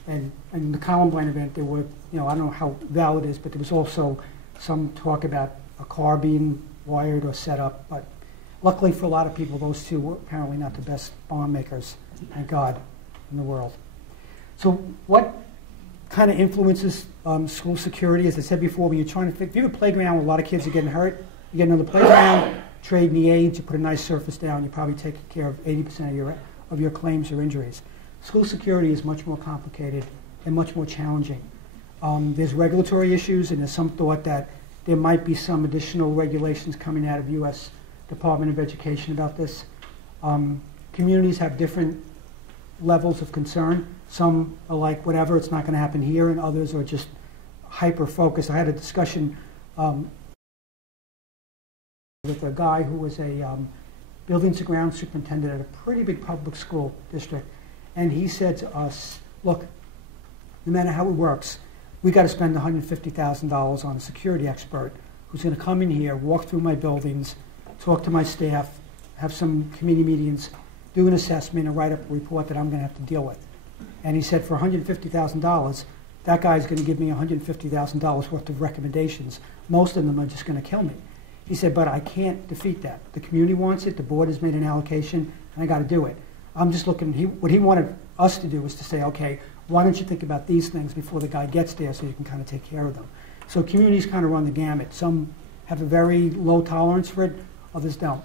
And in the Columbine event, there were, I don't know how valid it is, but there was also some talk about a car being wired or set up. But luckily for a lot of people, those two were apparently not the best bomb makers, thank God, in the world. So what kind of influences school security? As I said before, when you're trying to if you have a playground where a lot of kids are getting hurt, you get another playground, trade the aids, you put a nice surface down, you probably take care of 80% of your claims or injuries. School security is much more complicated and much more challenging. There's regulatory issues, and there's some thought that there might be some additional regulations coming out of U.S. Department of Education about this. Communities have different levels of concern. Some are like, whatever, it's not going to happen here, and others are just hyper-focused. I had a discussion with a guy who was a buildings and grounds superintendent at a pretty big public school district, and he said to us, look, no matter how it works, we got to spend $150,000 on a security expert who's going to come in here, walk through my buildings, talk to my staff, have some committee meetings, do an assessment, and write up a report that I'm going to have to deal with. And he said, for $150,000, that guy's going to give me $150,000 worth of recommendations. Most of them are just going to kill me. He said, but I can't defeat that. The community wants it, the board has made an allocation, and I got to do it. I'm just looking, what he wanted us to do was to say, okay, why don't you think about these things before the guy gets there so you can kind of take care of them. So communities kind of run the gamut. Some have a very low tolerance for it, others don't.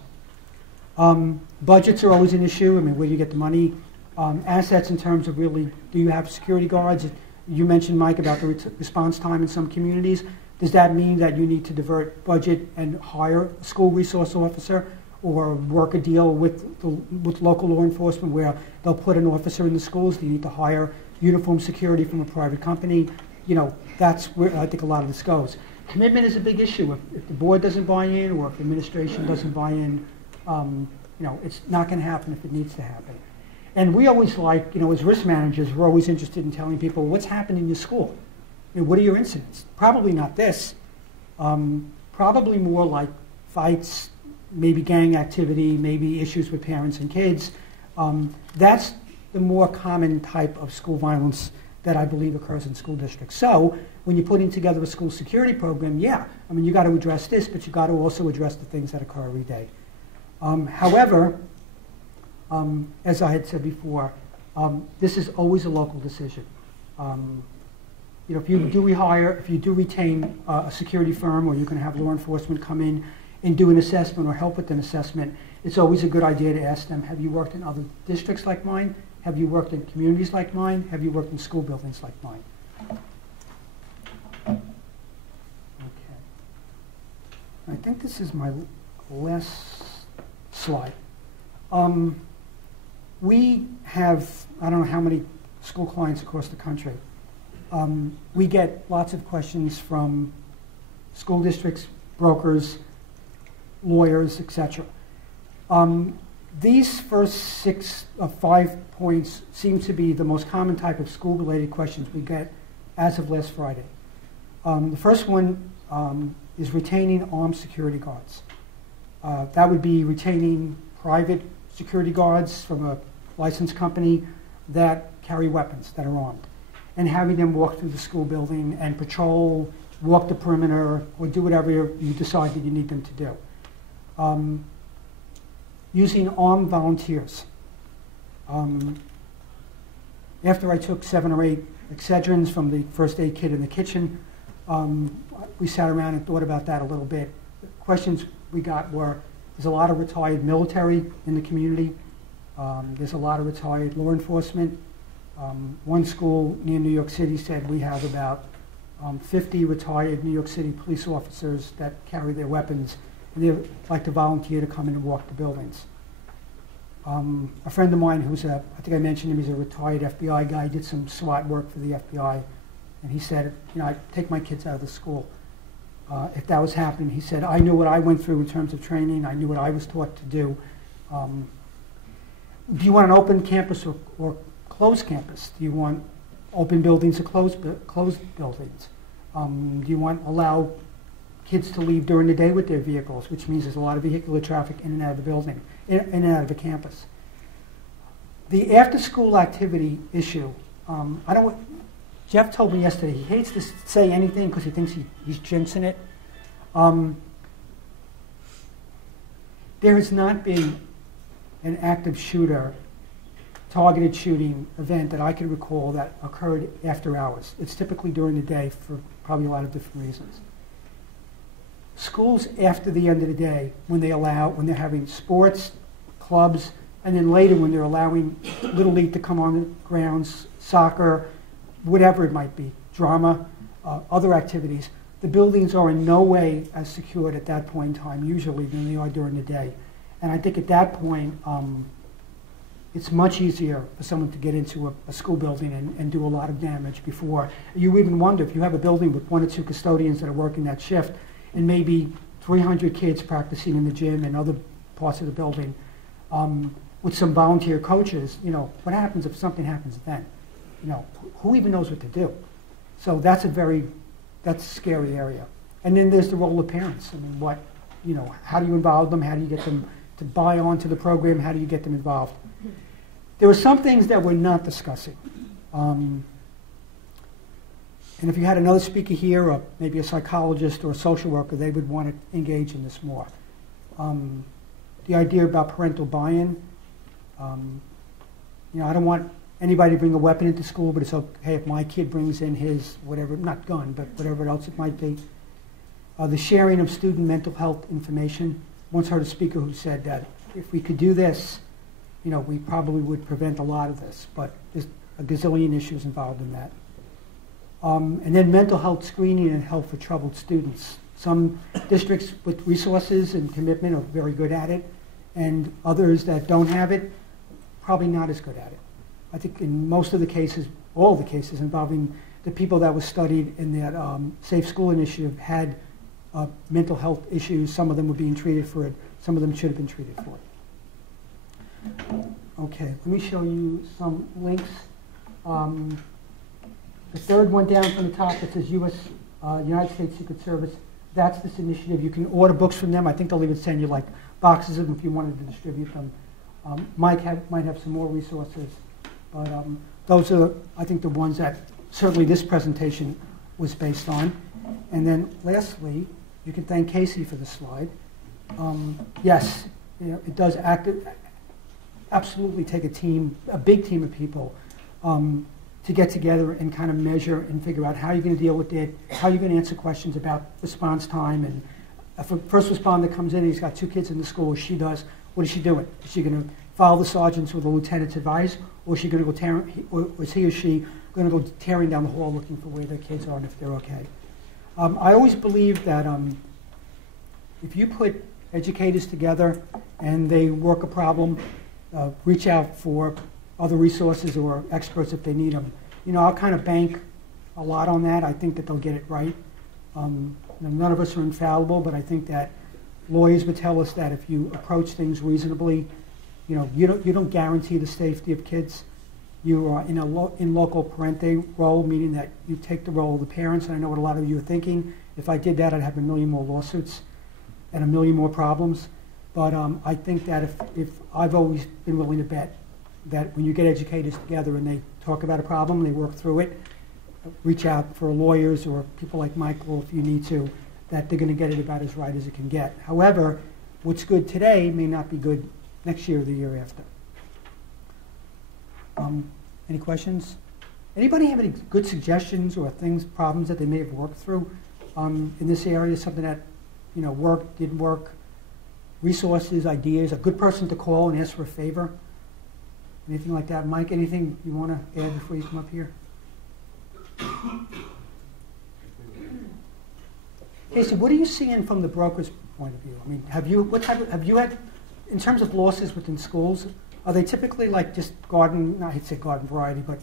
Budgets are always an issue. I mean, where do you get the money? Assets in terms of really, do you have security guards? You mentioned, Mike, about the response time in some communities. Does that mean that you need to divert budget and hire a school resource officer or work a deal with local law enforcement where they'll put an officer in the schools? Do you need to hire uniform security from a private company? That's where I think a lot of this goes. Commitment is a big issue. If the board doesn't buy in or if the administration doesn't buy in, it's not going to happen if it needs to happen. And we always as risk managers, we're always interested in telling people what's happened in your school. What are your incidents? Probably not this. Probably more like fights, maybe gang activity, maybe issues with parents and kids. That's the more common type of school violence that I believe occurs in school districts. So when you're putting together a school security program, you got to address this, but you got to also address the things that occur every day. However, as I had said before, this is always a local decision. If you do retain a security firm, or you can have law enforcement come in and do an assessment or help with an assessment, it's always a good idea to ask them, have you worked in other districts like mine? Have you worked in communities like mine? Have you worked in school buildings like mine? Okay. I think this is my last slide. We have, I don't know how many school clients across the country. We get lots of questions from school districts, brokers, lawyers, etc. These first 5 points seem to be the most common type of school-related questions we get as of last Friday. The first one is retaining armed security guards. That would be retaining private security guards from a licensed company that carry weapons, that are armed, and having them walk through the school building and patrol, walk the perimeter, or do whatever you decide that you need them to do. Using armed volunteers. After I took 7 or 8 Excedrins from the first aid kit in the kitchen, we sat around and thought about that a little bit. The questions we got were, There's a lot of retired military in the community. There's a lot of retired law enforcement. One school near New York City said we have about 50 retired New York City police officers that carry their weapons, and they like to volunteer to come in and walk the buildings. A friend of mine who's I think I mentioned him, he's a retired FBI guy, did some SWAT work for the FBI, and he said, I take my kids out of the school. If that was happening, he said, I knew what I went through in terms of training, I knew what I was taught to do. Do you want an open campus or closed campus? Do you want open buildings or closed buildings? Do you want to allow kids to leave during the day with their vehicles, which means there's a lot of vehicular traffic in and out of the building, in and out of the campus? The after-school activity issue, Jeff told me yesterday he hates to say anything because he thinks he's jinxing it. There has not been an active shooter, targeted shooting event that I can recall that occurred after hours. It's typically during the day for probably a lot of different reasons. Schools after the end of the day, when they're having sports, clubs, and then later when they're allowing Little League to come on the grounds, soccer, whatever it might be, drama, other activities, the buildings are in no way as secured at that point in time, usually, than they are during the day. And I think at that point, it's much easier for someone to get into a school building and do a lot of damage before. You even wonder if you have a building with 1 or 2 custodians that are working that shift and maybe 300 kids practicing in the gym and other parts of the building with some volunteer coaches, what happens if something happens then? Who even knows what to do? So that's a scary area. And then there's the role of parents. I mean, how do you involve them? How do you get them to buy onto the program? How do you get them involved? There were some things that we're not discussing. And if you had another speaker here, or maybe a psychologist or a social worker, they would want to engage in this more. The idea about parental buy-in. I don't want anybody to bring a weapon into school, but it's okay if my kid brings in his, whatever, not gun, but whatever else it might be. The sharing of student mental health information. Once heard a speaker who said that if we could do this, we probably would prevent a lot of this, but there's a gazillion issues involved in that. And then mental health screening and help for troubled students. Some districts with resources and commitment are very good at it, and others that don't have it, probably not as good at it. I think in most of the cases, all the cases involving the people that were studied in that Safe School Initiative had mental health issues. Some of them were being treated for it. Some of them should have been treated for it. Okay, let me show you some links. The third one down from the top, it says United States Secret Service. That's this initiative. You can order books from them. I think they'll even send you like boxes of them if you wanted to distribute them. Mike might have some more resources. But those are, I think, the ones that certainly this presentation was based on. And then lastly, you can thank Casey for the slide. Yes, it does absolutely take a big team of people to get together and kind of measure and figure out how you're going to deal with it, how you're going to answer questions about response time. And if a first responder comes in and he's got 2 kids in the school, she does, what is she doing? Is she going to follow the sergeants with the lieutenant's advice, or is he going to go or is he or she going to go tearing down the hall looking for where their kids are and if they're okay? I always believe that if you put educators together and they work a problem, reach out for other resources or experts if they need them. I'll kind of bank a lot on that. I think that they'll get it right. None of us are infallible, but I think that lawyers would tell us that if you approach things reasonably, you don't guarantee the safety of kids. You are in loco parente role, meaning that you take the role of the parents. And I know what a lot of you are thinking. If I did that, I'd have 1 million more lawsuits and 1 million more problems. But I think that if I've always been willing to bet that when you get educators together and they talk about a problem, they work through it, reach out for lawyers or people like Michael if you need to, that they're going to get it about as right as it can get. However, what's good today may not be good next year or the year after. Any questions? Anybody have any good suggestions or problems that they may have worked through in this area? Something that worked, didn't work, resources, ideas, a good person to call and ask for a favor? Anything like that? Mike, anything you want to add before you come up here? Casey, what are you seeing from the broker's point of view? I mean, have you had, in terms of losses within schools, are they typically like just garden, I hate to say garden variety, but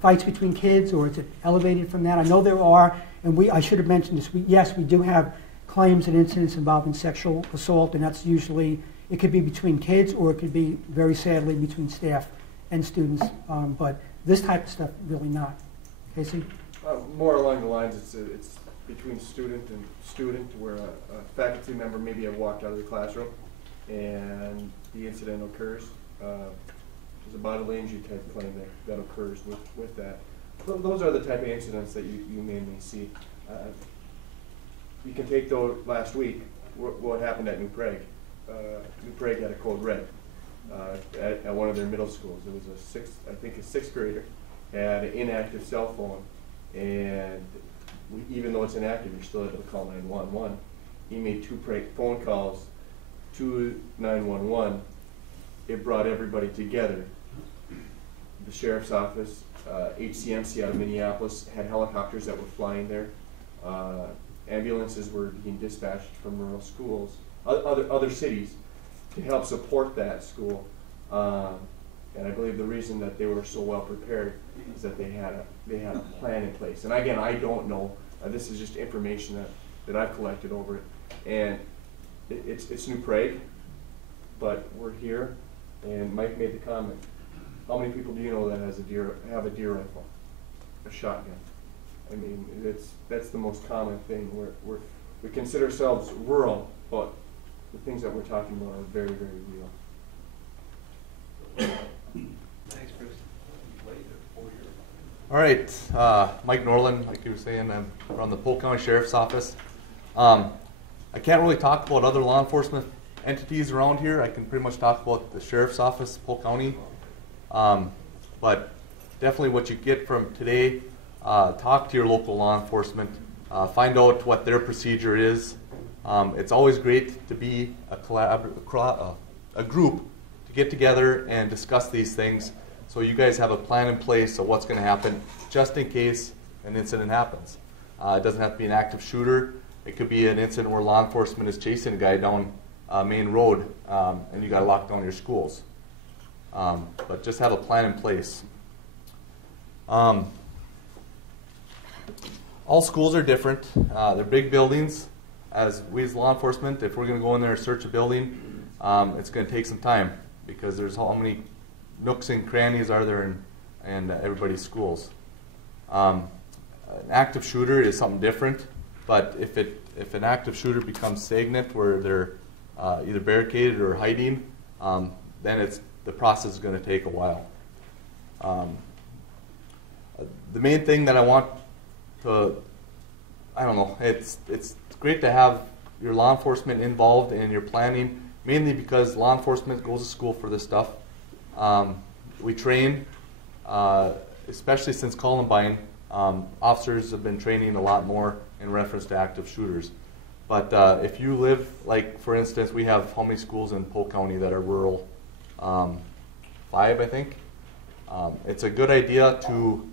fights between kids, or is it elevated from that? I know there are, and I should have mentioned this, yes, we do have claims and incidents involving sexual assault, and that's usually, it could be between kids, or it could be, very sadly, between staff and students, but this type of stuff, really not. Casey? More along the lines, it's between student and student, where a faculty member maybe have walked out of the classroom and the incident occurs. There's a bodily injury type claim that occurs with that. Those are the type of incidents that you mainly see. You can take though last week what happened at New Prague. New Prague had a code red at one of their middle schools. It was a sixth grader had an inactive cell phone, and even though it's inactive, you're still able to call 911. He made 2 phone calls to 911. It brought everybody together. The sheriff's office, HCMC out of Minneapolis had helicopters that were flying there. Ambulances were being dispatched from rural schools, other cities, to help support that school. And I believe the reason that they were so well prepared is that they had a plan in place. And again, I don't know. This is just information that I've collected over it. And it's New Prague, but we're here. And Mike made the comment. How many people do you know that have a deer rifle, a shotgun? I mean, that's the most common thing. We consider ourselves rural, but the things that we're talking about are very, very real. Thanks, Chris. All right, Mike Norland, like you were saying, I'm from the Polk County Sheriff's Office. I can't really talk about other law enforcement entities around here. I can pretty much talk about the Sheriff's Office, Polk County. But definitely what you get from today, talk to your local law enforcement, find out what their procedure is. It's always great to be a group to get together and discuss these things, so you guys have a plan in place of what's going to happen just in case an incident happens. It doesn't have to be an active shooter. It could be an incident where law enforcement is chasing a guy down Main Road and you got to lock down your schools. But just have a plan in place. All schools are different. They're big buildings. As law enforcement, if we're going to go in there and search a building, it's going to take some time, because there's how many nooks and crannies are there in everybody's schools. An active shooter is something different, but if an active shooter becomes stagnant, where they're either barricaded or hiding, then the process is going to take a while. The main thing that I want to, it's great to have your law enforcement involved in your planning, mainly because law enforcement goes to school for this stuff. We train, especially since Columbine, officers have been training a lot more in reference to active shooters. But if you live, like for instance, we have how many schools in Polk County that are rural? 5, I think. It's a good idea to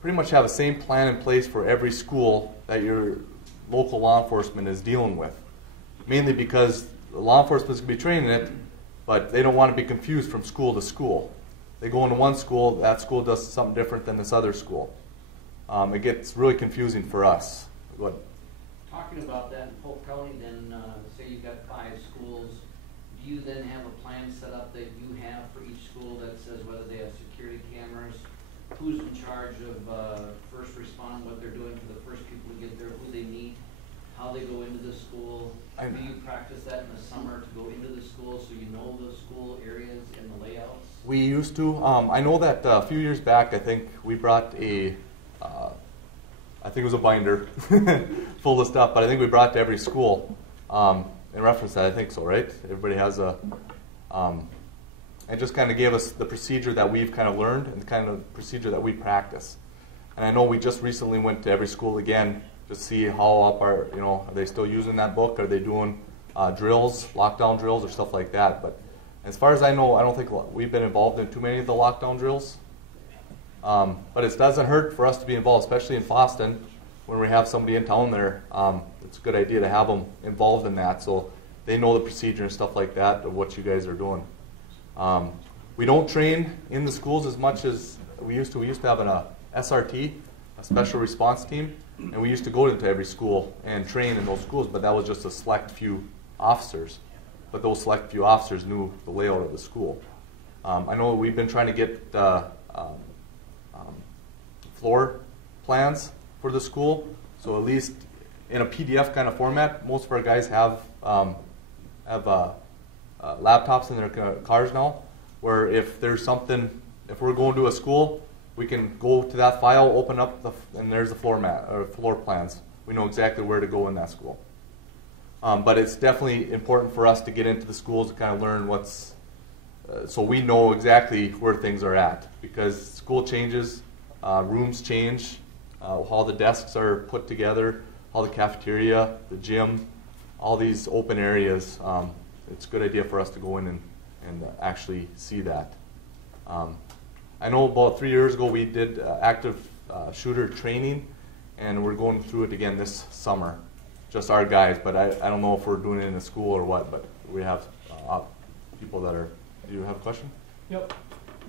pretty much have the same plan in place for every school that your local law enforcement is dealing with. Mainly because the law enforcement is going to be training it, but they don't want to be confused from school to school. They go into one school, that school does something different than this other school. It gets really confusing for us. Go ahead. Talking about that in Polk County, then say you've got 5 schools, do you then have a plan set up that you have for each school that says whether they have security cameras, who's in charge of first respond, what they're doing for the first people to get there, who they meet, how they go into the school? Do you practice that in the summer to go into the school so you know the school areas and the layouts? We used to. I know that a few years back, I think we brought I think it was a binder full of stuff, but I think we brought to every school in reference to that. I think so, right? Everybody has a, it just kind of gave us the procedure that we've kind of learned and the kind of procedure that we practice. And I know we just recently went to every school again to see how up are they still using that book? Are they doing drills, lockdown drills or stuff like that. But as far as I know, I don't think we've been involved in too many of the lockdown drills. But it doesn't hurt for us to be involved, especially in Boston, when we have somebody in town there. It's a good idea to have them involved in that so they know the procedure and stuff like that of what you guys are doing. We don't train in the schools as much as we used to. We used to have an SRT, a special response team, and we used to go into every school and train in those schools, but that was just a select few officers. But those select few officers knew the layout of the school. I know we've been trying to get floor plans for the school, so at least in a PDF kind of format. Most of our guys have laptops in their cars now, where if there's something, if we're going to a school, we can go to that file, open up, and there's the floor plans. We know exactly where to go in that school. But it's definitely important for us to get into the schools to kind of learn what's, so we know exactly where things are at. Because school changes, rooms change, how the desks are put together, how the cafeteria, the gym, all these open areas. It's a good idea for us to go in and actually see that. I know about 3 years ago we did active shooter training, and we're going through it again this summer. Just our guys, but I don't know if we're doing it in a school or what, but we have people that are. Do you have a question? Yep.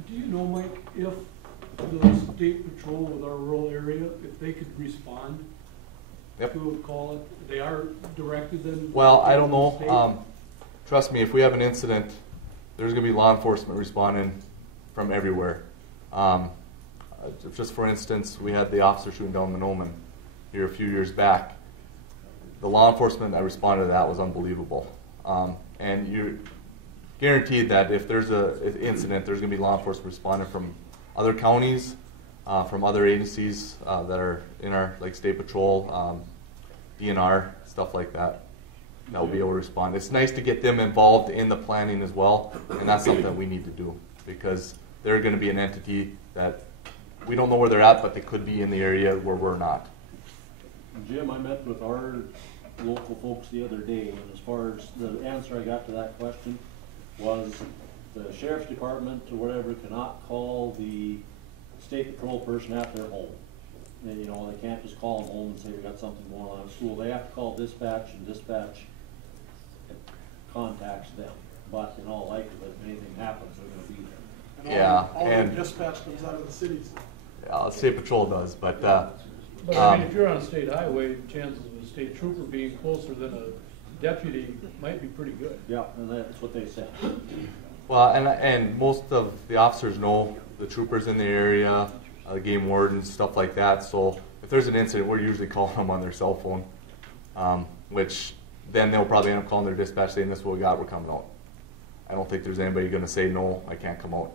Do you know, Mike, if the state patrol with our rural area, if they could respond Yep. to a call, they are directed then? Well, I don't know. Trust me, if we have an incident, there's going to be law enforcement responding from everywhere. Just for instance, we had the officer shooting down Monoman here a few years back. The law enforcement that responded to that was unbelievable. And you're guaranteed that if there's an incident, there's going to be law enforcement responding from other counties, from other agencies that are in our, like State Patrol, DNR, stuff like that. That will be able to respond. It's nice to get them involved in the planning as well, and that's something that we need to do because they're going to be an entity that we don't know where they're at, but they could be in the area where we're not. Jim, I met with our local folks the other day, and as far as the answer I got to that question was the sheriff's department or whatever cannot call the state patrol person at their home. And, you know, they can't just call them home and say we got something going on at school. They have to call dispatch, and dispatch contacts them. But in all likelihood, if anything happens, they're going to be there. Yeah, all and the dispatch comes out of the cities. Yeah, State Patrol does, but But I mean, if you're on a state highway, chances of a state trooper being closer than a deputy might be pretty good. Yeah, and that's what they said. well, and most of the officers know the troopers in the area, the game wardens, stuff like that. So if there's an incident, we're usually calling them on their cell phone, which then they'll probably end up calling their dispatch saying, "This is what we got, we're coming out." I don't think there's anybody going to say, "No, I can't come out,"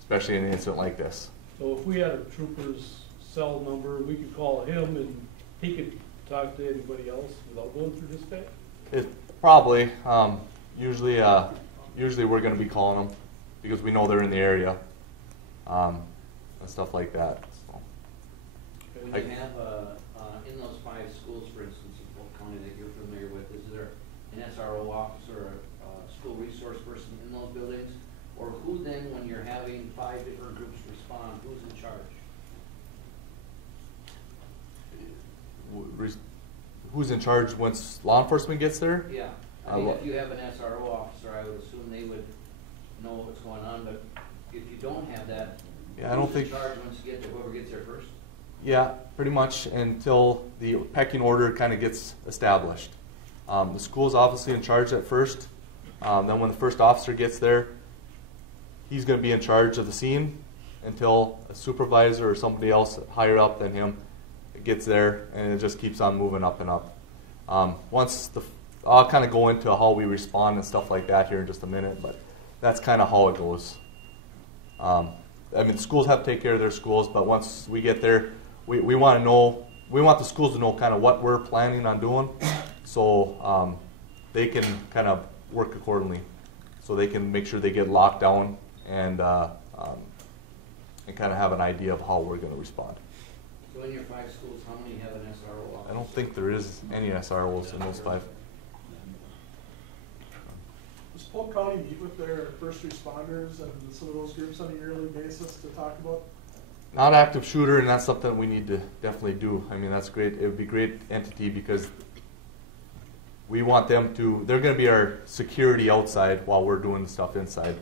especially in an incident like this. So if we had a trooper's cell number, we could call him and he could talk to anybody else without going through dispatch? Probably. Usually we're going to be calling them because we know they're in the area and stuff like that. So. Do you have, in those 5 schools, for instance, in Polk County that you're familiar with, is there an SRO officer or a school resource person in those buildings? Or who then, when you're having 5 different groups respond, who's in charge? Who's in charge once law enforcement gets there? Yeah, I mean, if you have an SRO officer, I would assume they would know what's going on, but if you don't have that, Yeah, I don't who's think. in charge once you get to whoever gets there first? Yeah, pretty much until the pecking order kind of gets established. The school's obviously in charge at first. Then when the first officer gets there, he's going to be in charge of the scene until a supervisor or somebody else higher up than him gets there, and it just keeps on moving up and up. I'll kind of go into how we respond and stuff like that here in just a minute, but that's kind of how it goes. I mean, schools have to take care of their schools, but once we get there, we want to know, we want the schools to know kind of what we're planning on doing, so they can kind of work accordingly, so they can make sure they get locked down and kind of have an idea of how we're going to respond. So in your 5 schools, how many have an SRO officer? I don't think there is any SROs in those 5. Polk County meet with their first responders and some of those groups on a yearly basis to talk about? Not active shooter, and that's something we need to definitely do. I mean, that's great. It would be a great entity because we want them to, they're going to be our security outside while we're doing the stuff inside.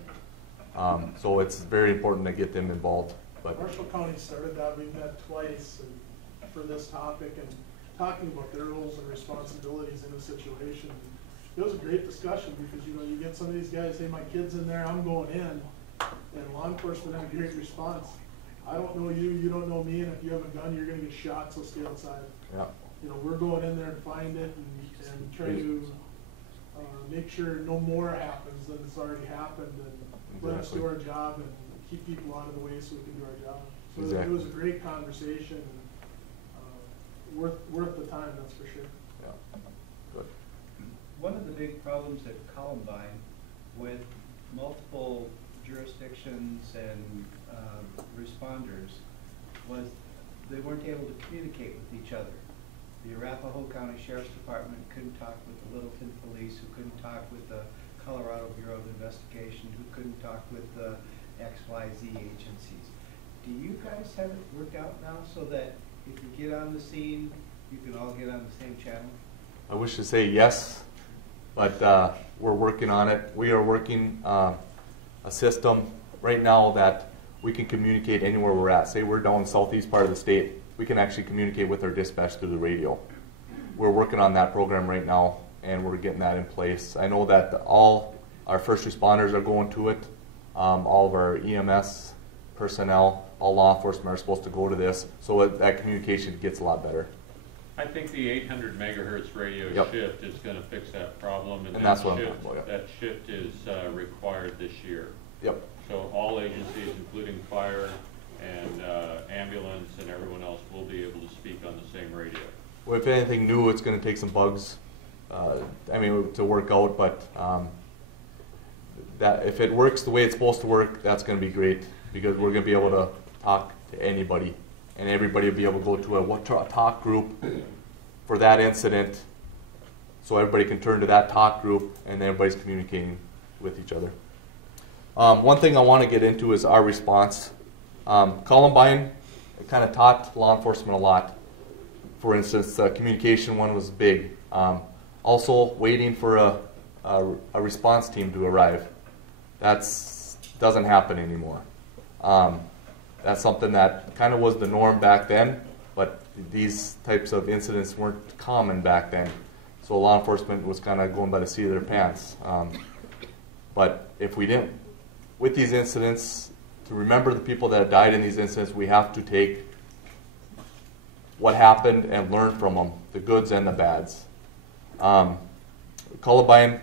So it's very important to get them involved. But Marshall County started that. We've met twice for this topic and talking about their roles and responsibilities in the situation. It was a great discussion because, you know, you get some of these guys, hey, my kid's in there, I'm going in, and law enforcement had a great response. I don't know you, you don't know me, and if you have a gun, you're going to get shot, so stay outside. yeah, You know, we're going in there to find it and try to make sure no more happens than it's already happened, and let us do our job and keep people out of the way so we can do our job. So exactly. it was a great conversation, and worth the time, that's for sure. Yeah. Good. One of the big problems at Columbine with multiple jurisdictions and responders was they weren't able to communicate with each other. The Arapahoe County Sheriff's Department couldn't talk with the Littleton Police, who couldn't talk with the Colorado Bureau of Investigation, who couldn't talk with the XYZ agencies. Do you guys have it worked out now so that if you get on the scene, you can all get on the same channel? I wish to say yes, but we're working on it. We are working a system right now that we can communicate anywhere we're at. Say we're down southeast part of the state, we can actually communicate with our dispatch through the radio. We're working on that program right now, and we're getting that in place. I know that all our first responders are going to it. All of our EMS personnel, all law enforcement are supposed to go to this, so that communication gets a lot better. I think the 800 megahertz radio Yep. shift is going to fix that problem, and that's what I'm talking about, yeah. that shift is required this year. Yep. So all agencies, including fire and ambulance and everyone else, will be able to speak on the same radio. Well, if anything new, it's going to take some bugs, to work out, but that if it works the way it's supposed to work, that's going to be great because we're going to be able to talk to anybody, and everybody will be able to go to a talk group for that incident, so everybody can turn to that talk group, and everybody's communicating with each other. One thing I want to get into is our response. Columbine kind of taught law enforcement a lot. For instance, the communication one was big. Also, waiting for a response team to arrive. That doesn't happen anymore. That's something that kind of was the norm back then, but these types of incidents weren't common back then. So law enforcement was kind of going by the seat of their pants. But if we didn't, with these incidents, to remember the people that died in these incidents, we have to take what happened and learn from them, the goods and the bads. Columbine,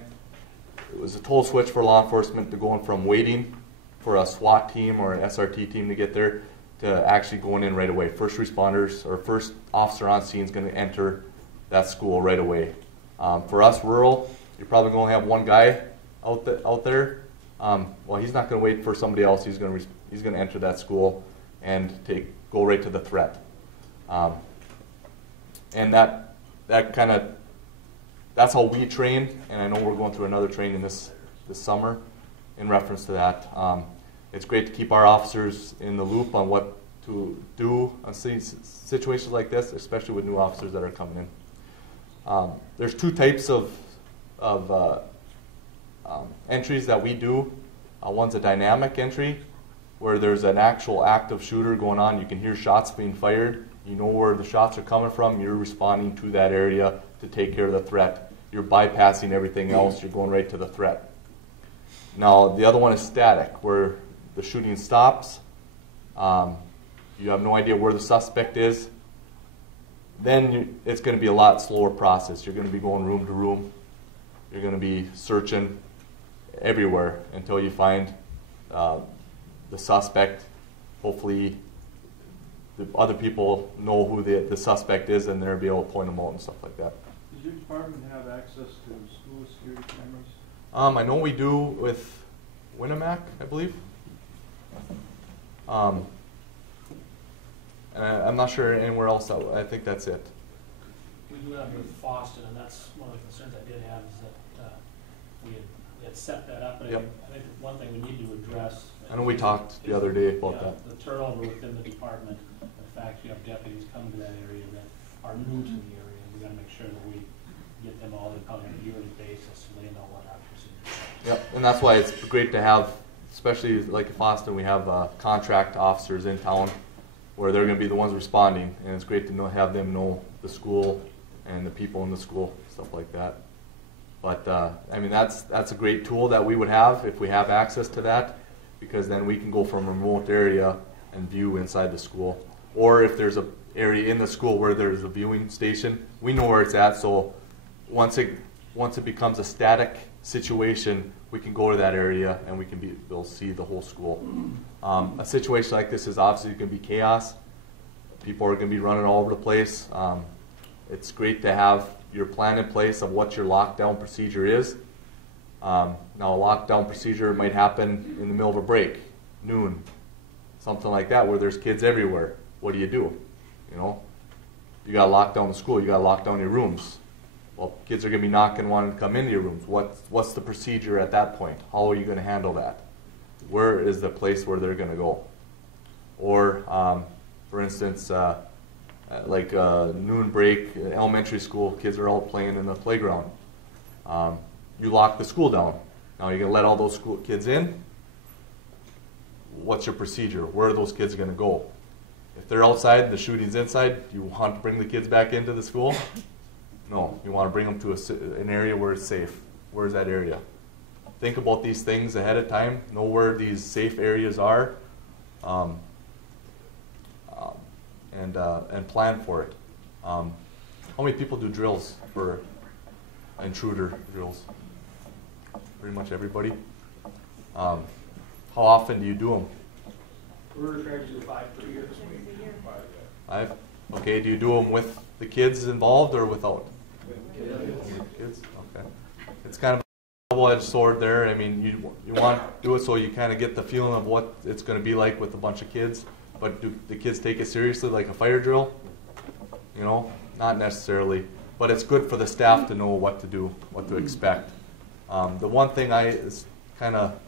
it was a total switch for law enforcement to going from waiting for a SWAT team or an SRT team to get there to actually going in right away. First responders or first officer on scene is going to enter that school right away. For us, rural, you're probably going to have one guy out there. Well, he's not going to wait for somebody else. He's going to enter that school and go right to the threat. And that's how we train. And I know we're going through another training this summer in reference to that. It's great to keep our officers in the loop on what to do on situations like this, especially with new officers that are coming in. There's two types of entries that we do. One's a dynamic entry, where there's an actual active shooter going on. You can hear shots being fired. You know where the shots are coming from. You're responding to that area to take care of the threat. You're bypassing everything else. You're going right to the threat. Now, the other one is static, where the shooting stops. You have no idea where the suspect is. Then it's going to be a lot slower process. You're going to be going room to room. You're going to be searching everywhere until you find the suspect. Hopefully, the other people know who the suspect is, and they'll be able to point them out and stuff like that. Does your department have access to school security cameras? I know we do with Winnemac, I believe. And I'm not sure anywhere else. I think that's it. We do have with Boston, and that's one of the concerns I did have is that they had set that up, but Yep. I think one thing we need to address. I know we talked the other day about that. The turnover within the department, the fact you have deputies coming to that area that are new to the area, and we gotta make sure that we get them all in on a yearly basis, so they know what our procedures are. Yep, and that's why it's great to have, especially like in Austin, we have contract officers in town where they're going to be the ones responding, and it's great to have them know the school and the people in the school, stuff like that. But I mean, that's a great tool that we would have if we have access to that, because then we can go from a remote area and view inside the school. Or if there's an area in the school where there's a viewing station, we know where it's at, so once it becomes a static situation, we can go to that area and we can be able to see the whole school. A situation like this is obviously going to be chaos. People are going to be running all over the place. It's great to have your plan in place of what your lockdown procedure is. Now a lockdown procedure might happen in the middle of a break, noon, something like that, where there's kids everywhere. What do? You know, you got to lock down the school. You got to lock down your rooms. Well, kids are going to be knocking, wanting to come into your rooms. What's the procedure at that point? How are you going to handle that? Where is the place where they're going to go? Or, for instance, like noon break, elementary school, kids are all playing in the playground. You lock the school down. Now you're going to let all those school kids in. What's your procedure? Where are those kids going to go? If they're outside, the shooting's inside, do you want to bring the kids back into the school? No, you want to bring them to an area where it's safe. Where's that area? Think about these things ahead of time. Know where these safe areas are, and plan for it. How many people do drills for intruder drills? Pretty much everybody. How often do you do them? We're trying to do 5 per year. 5? Okay, do you do them with the kids involved or without? Kids? Okay. It's kind of a double-edged sword there. I mean, you want to do it so you kind of get the feeling of what it's going to be like with a bunch of kids, but do the kids take it seriously like a fire drill? You know, not necessarily, but it's good for the staff to know what to do, what to expect. The one thing is kind of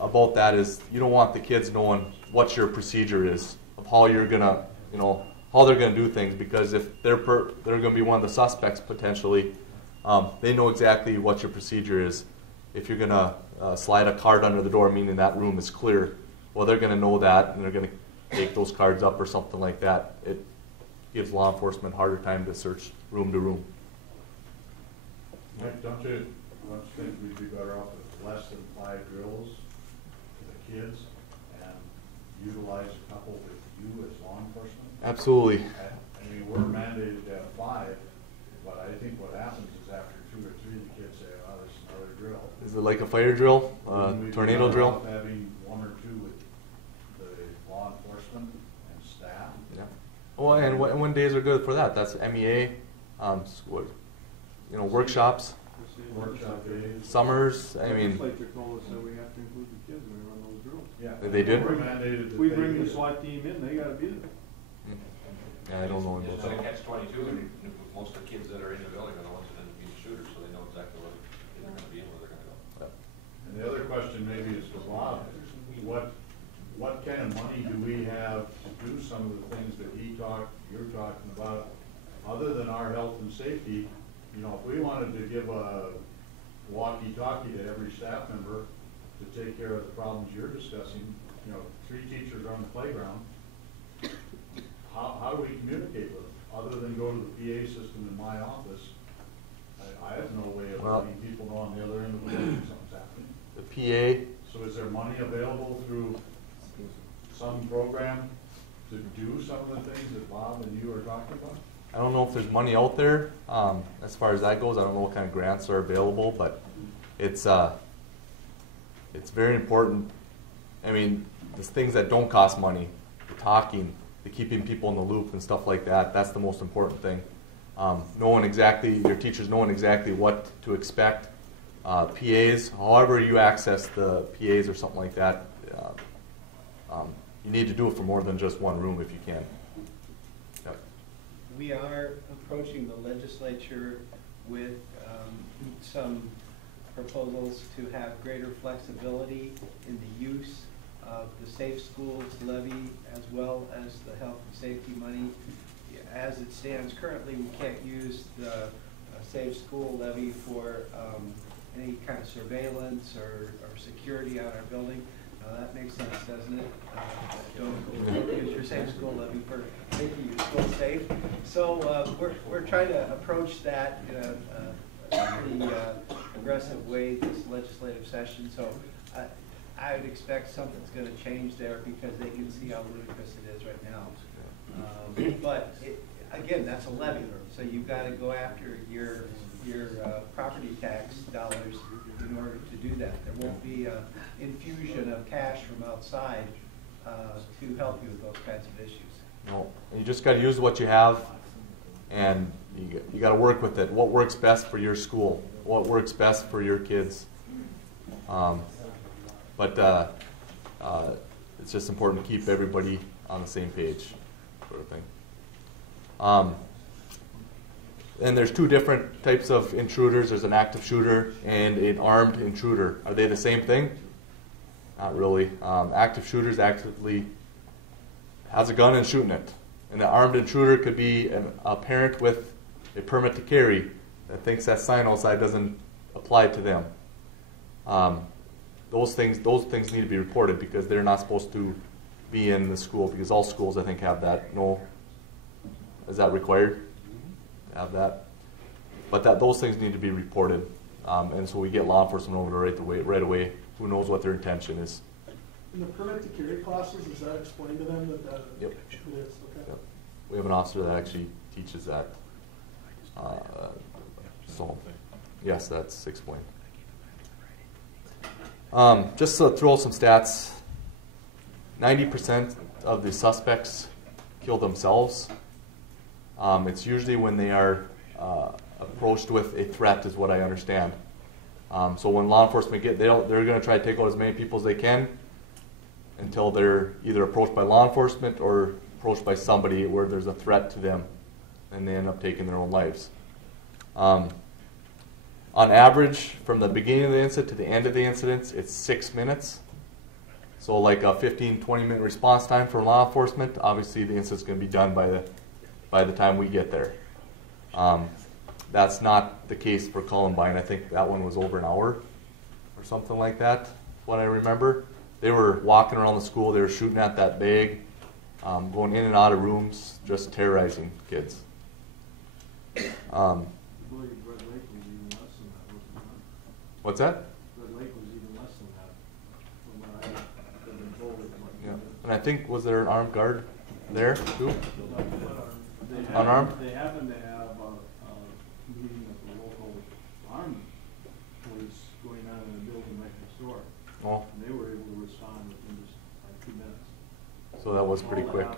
about that is you don't want the kids knowing what your procedure is, of how you're going to, how they're going to do things, because if they're going to be one of the suspects potentially, they know exactly what your procedure is. If you're going to slide a card under the door, meaning that room is clear, well, they're going to know that, and they're going to take those cards up or something like that. It gives law enforcement a harder time to search room to room. Mike, don't you think we'd be better off with less than 5 drills for the kids and utilize a couple with you as law enforcement? Absolutely. I mean, we're mandated to have 5, but I think what happens is after 2 or 3, the kids say, oh, this is another drill. Is it like a fire drill, tornado drill? Having 1 or 2 with the law enforcement and staff. Yeah. Well, and when days are good for that? That's MEA, workshops. Workshop days. Summers. I mean. The legislature told us that we have to include the kids when we run those drills. Yeah. They did? We're mandated that We they bring do the it. SWAT team in, they gotta be there. Yeah, I don't know. It's like a catch-22, and most of the kids that are in the building are the ones that end up being shooters, so they know exactly where they're going to be and where they're going to go. And the other question maybe is for Bob, what kind of money do we have to do some of the things that you're talking about, other than our health and safety? If we wanted to give a walkie-talkie to every staff member to take care of the problems you're discussing, 3 teachers on the playground, how do we communicate with them, other than go to the PA system in my office? I have no way of letting people know on the other end of the building something's happening. The PA. So is there money available through some program to do some of the things that Bob and you are talking about? I don't know if there's money out there as far as that goes. I don't know what kind of grants are available, but it's very important. I mean, there's things that don't cost money, the talking, the keeping people in the loop and stuff like that. That's the most important thing. Your teachers knowing exactly what to expect. PAs, however you access the PAs or something like that, you need to do it for more than just one room if you can. Yep. We are approaching the legislature with some proposals to have greater flexibility in the use of the Safe Schools levy as well as the health and safety money. As it stands currently, we can't use the Safe School levy for any kind of surveillance or security on our building. That makes sense, doesn't it? Don't use your Safe School levy for making your school safe. So we're trying to approach that in a pretty aggressive way this legislative session. So I would expect something's going to change there because they can see how ludicrous it is right now. But again, that's a levy, so you've got to go after your property tax dollars in order to do that. There won't be an infusion of cash from outside to help you with those kinds of issues. No, you just got to use what you have, and you got to work with it. What works best for your school? What works best for your kids? But it's just important to keep everybody on the same page, sort of thing. And there's two different types of intruders. There's an active shooter and an armed intruder. Are they the same thing? Not really. Active shooters actively has a gun and shooting it. And an armed intruder could be a parent with a permit to carry that thinks that sign outside doesn't apply to them. Those things need to be reported because they're not supposed to be in the school, because all schools, I think, have that. No, is that required? Have that, but those things need to be reported, and so we get law enforcement over there right away. Who knows what their intention is? In the permit to carry classes, is that explained to them that Yep. it is? Okay. Yep. We have an officer that actually teaches that. So, yes, that's explained. Just to throw some stats, 90% of the suspects kill themselves. It's usually when they are approached with a threat, is what I understand. So when law enforcement they're going to try to take out as many people as they can until they're either approached by law enforcement or approached by somebody where there's a threat to them, and they end up taking their own lives. On average, from the beginning of the incident to the end of the incident, it's 6 minutes. So like a 15-20 minute response time for law enforcement. Obviously, the incident's going to be done by the time we get there. That's not the case for Columbine. I think that one was over an hour or something like that, what I remember. They were walking around the school, they were shooting at that bag, going in and out of rooms, just terrorizing kids. What's that? Red Lake was even less than that, from what I've been told. Yeah. And I think, was there an armed guard there too? Unarmed? They happened to have a meeting with the local army police going on in a building right next door. Oh. And they were able to respond within just like 2 minutes. So that was pretty quick.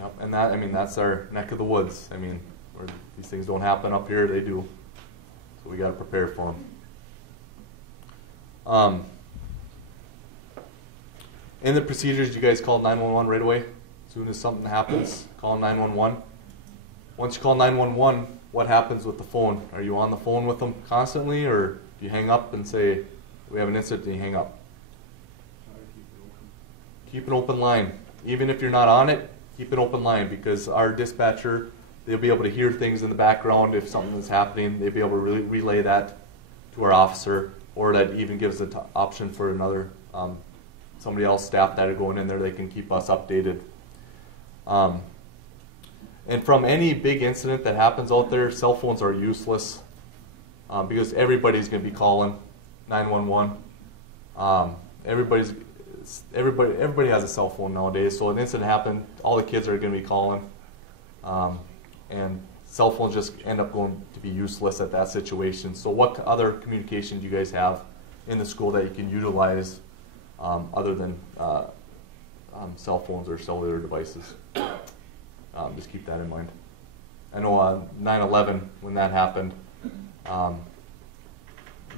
Yep. And that, I mean, that's our neck of the woods. I mean, where these things don't happen up here, they do. So we got to prepare for them. In the procedures, you guys call 911 right away? As soon as something happens, call 911. Once you call 911, what happens with the phone? Are you on the phone with them constantly, or do you hang up and say, we have an incident, and you hang up? Keep an open line. Even if you're not on it, keep an open line, because our dispatcher, they'll be able to hear things in the background if something is happening. They'll be able to relay that to our officer, or that even gives the option for another somebody else, staff that are going in there, they can keep us updated. And from any big incident that happens out there, cell phones are useless because everybody's going to be calling 911. Everybody has a cell phone nowadays, so an incident happened, all the kids are going to be calling. And cell phones just end up going to be useless at that situation. So what other communication do you guys have in the school that you can utilize other than cell phones or cellular devices? Just keep that in mind. I know on 9/11, when that happened,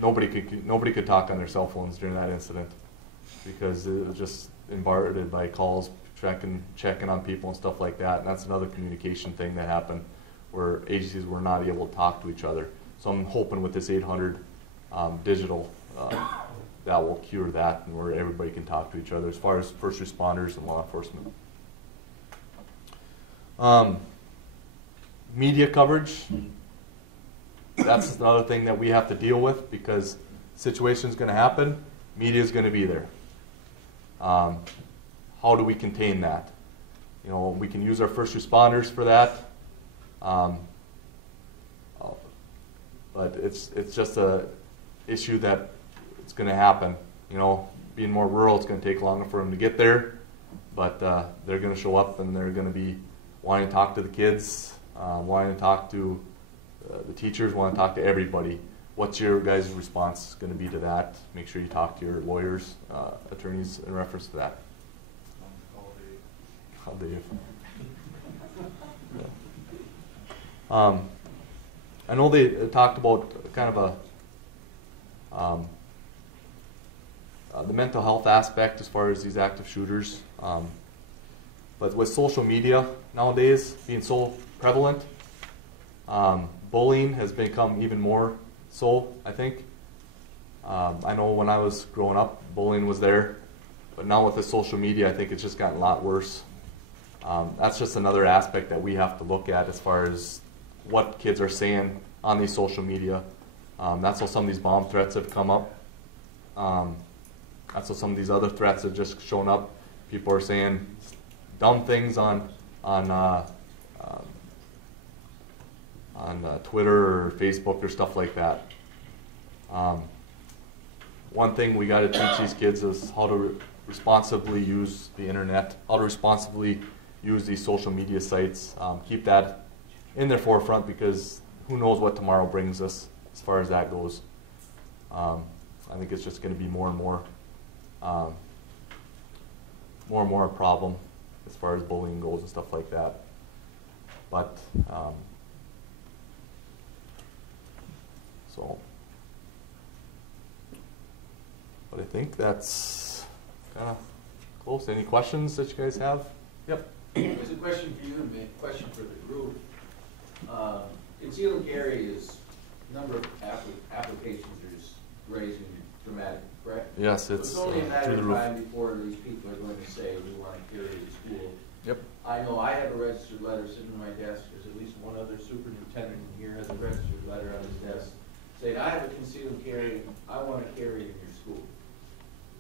nobody could talk on their cell phones during that incident because it was just bombarded by calls, checking on people and stuff like that. And that's another communication thing that happened. where agencies were not able to talk to each other. So I'm hoping with this 800 digital, that will cure that, and where everybody can talk to each other as far as first responders and law enforcement. Media coverage, that's another thing that we have to deal with, because situation's going to happen, media is going to be there. How do we contain that? You know, we can use our first responders for that, but it's just a issue that it's going to happen. You know, being more rural, it's going to take longer for them to get there, but they're going to show up and they're going to be wanting to talk to the kids, wanting to talk to the teachers, wanting to talk to everybody. What's your guys' response going to be to that? Make sure you talk to your lawyers, attorneys in reference to that. Call Dave. Yeah. I know they talked about kind of the mental health aspect as far as these active shooters. But with social media nowadays being so prevalent, bullying has become even more so, I think. I know when I was growing up, bullying was there, but now with the social media, I think it's just gotten a lot worse. That's just another aspect that we have to look at as far as what kids are saying on these social media. That's how some of these bomb threats have come up. That's how some of these other threats have just shown up. People are saying dumb things on Twitter or Facebook or stuff like that. One thing we got to teach these kids is how to responsibly use the internet, how to responsibly use these social media sites. Keep that in their forefront, because who knows what tomorrow brings us as far as that goes. I think it's just going to be more and more a problem as far as bullying goes and stuff like that. But but I think that's kind of close. Any questions that you guys have? Yep. There's a question for you and a question for the group. Conceal and carry is number of applications are just raising dramatic, correct? Yes, it's so it's only a matter through the of roof. time before these people are going to say we want to carry to school. Yep. I know I have a registered letter sitting on my desk. There's at least one other superintendent in here has a registered letter on his desk saying, I have a conceal and carry, I want to carry in your school.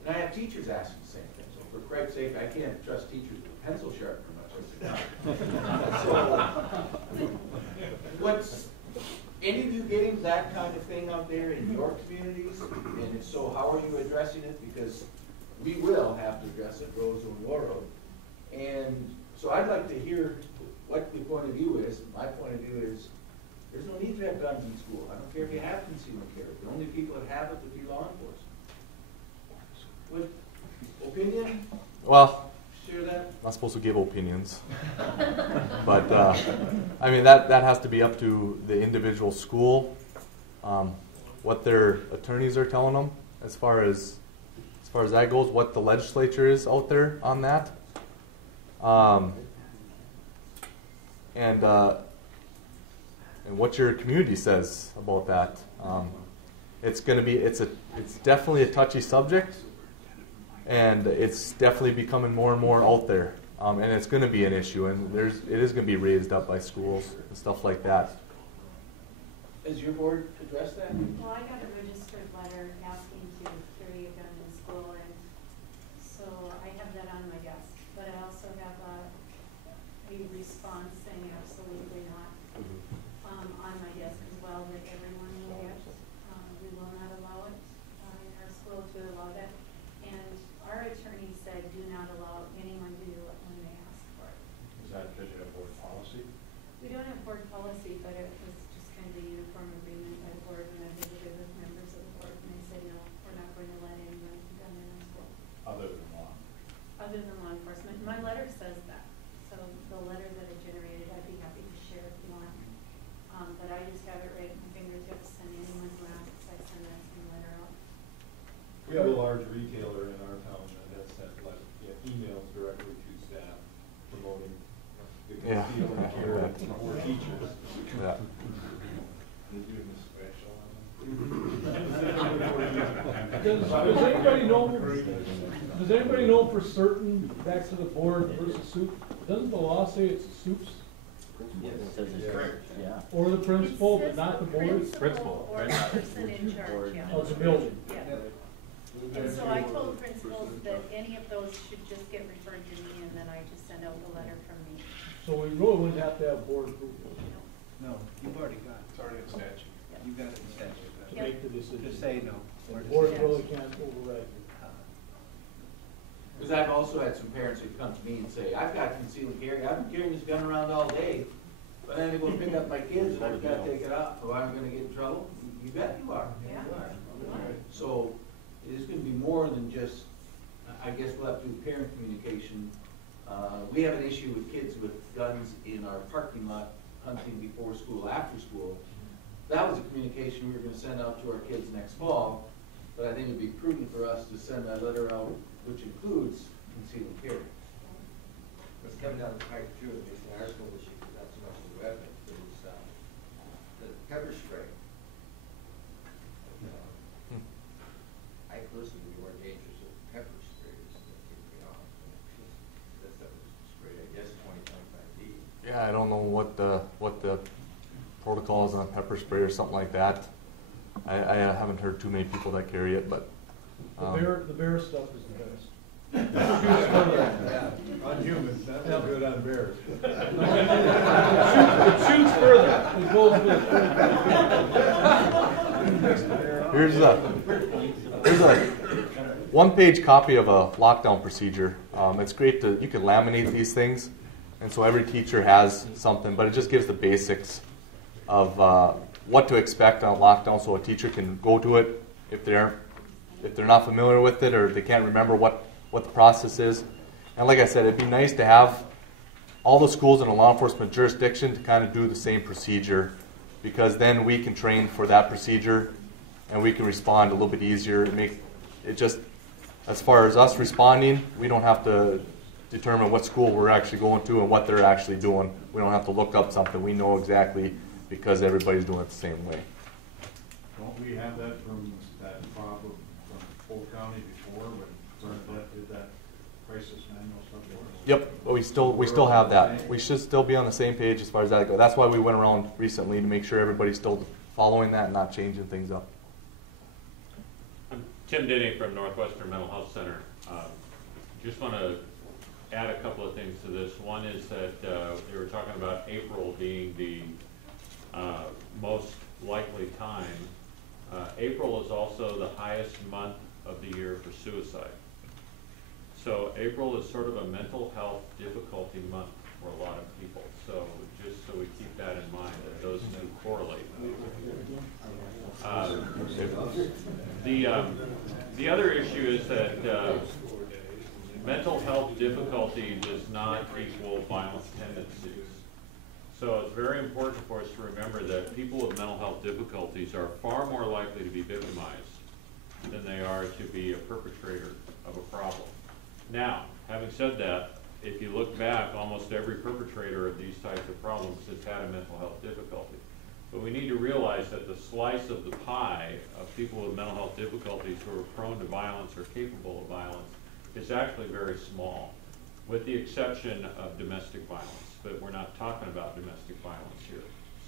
And I have teachers asking the same thing. So for Craig's sake, I can't trust teachers with a pencil sharpener much as a so, what's any of you getting that kind of thing out there in your communities? And if so, how are you addressing it? Because we will have to address it, Rose and War Road. And so I'd like to hear what the point of view is. My point of view is there's no need to have guns in school. I don't care if you have concealed carry. The only people that have it would be law enforcement. What opinion? Well, share that. I'm not supposed to give opinions, but I mean that has to be up to the individual school, what their attorneys are telling them as far as that goes, what the legislature is out there on that, and what your community says about that. It's definitely a touchy subject, and it's definitely becoming more and more out there, and it's going to be an issue, and it is going to be raised up by schools and stuff like that. Has your board addressed that? Well, I got a registered letter asking to carry a gun in school, and so I have that on my desk. But I also have a response saying absolutely not on my desk as well, that everyone will get. We will not allow it in our school to allow that. And our attorney said do not allow anyone to do it when they ask for it. Is that because you have board policy? We don't have board policy, but it was just kind of a uniform agreement by the board when I visited with members of the board, and they said, no, we're not going to let anyone do gun in our school. Other than law? Other than law enforcement. My letter says that. So the letter that I generated, I'd be happy to share if you want. But I just have it right at my fingertips, and anyone who asks, I send that same letter out. We have a large retailer in our town that has sent emails directly to staff promoting the conceal and carry for teachers. Does anybody know for certain, back to the board versus soup, doesn't the law say it's soups? Yeah. Or the principal, but not the board? Principal or the person in charge, yeah. Of the building? Yeah. And so I told principals that any of those should just get referred to me, and then I just send out the letter from me. So we really wouldn't have to have board approval. No, you've already got it. It's already in statute. You got it in statute. To make the decision. Just say no. The board really can't override it. Because I've also had some parents who come to me and say, I've got concealed carry, I've been carrying this gun around all day, but then I go pick up my kids and I've got to take it out, so I'm gonna get in trouble? You bet you are. Yeah. You are. So, it is gonna be more than just, I guess we'll have to do parent communication. We have an issue with kids with guns in our parking lot, hunting before school, after school. That was a communication we were gonna send out to our kids next fall, but I think it'd be prudent for us to send that letter out, which includes concealed carry. What's coming down the pipe too, at least in our school this year, not so much the weapon, is the pepper spray. I personally would be more dangerous with pepper spray than taking off. That stuff is sprayed, I guess, 20-25 feet. Yeah, I don't know what the protocol is on pepper spray or something like that. I haven't heard too many people that carry it, but The bear stuff is the best. On humans, that's not good on bears. It shoots further. It goes here's a one-page copy of a lockdown procedure. It's great to, you can laminate these things, and so every teacher has something, but it just gives the basics of what to expect on lockdown, so a teacher can go to it if they're not familiar with it or they can't remember what the process is. And like I said, it'd be nice to have all the schools in a law enforcement jurisdiction to kind of do the same procedure, because then we can train for that procedure and we can respond a little bit easier and make it just, as far as us responding, we don't have to determine what school we're actually going to and what they're actually doing. We don't have to look up something. We know exactly because everybody's doing it the same way. Don't we have that from that problem from Polk County before, when Bernadette did that crisis manual stuff for us? Yep, but we still have that. We should still be on the same page as far as that goes. That's why we went around recently, to make sure everybody's still following that and not changing things up. I'm Tim Denny from Northwestern Mental Health Center. Just want to add a couple of things to this. One is that they were talking about April being the most likely time. April is also the highest month of the year for suicide. So April is sort of a mental health difficulty month for a lot of people. So just so we keep that in mind, that those two correlate. The other issue is that mental health difficulty does not equal violent tendencies. So it's very important for us to remember that people with mental health difficulties are far more likely to be victimized than they are to be a perpetrator of a problem. Now, having said that, if you look back, almost every perpetrator of these types of problems has had a mental health difficulty. But we need to realize that the slice of the pie of people with mental health difficulties who are prone to violence or capable of violence is actually very small, with the exception of domestic violence. But we're not talking about domestic violence here.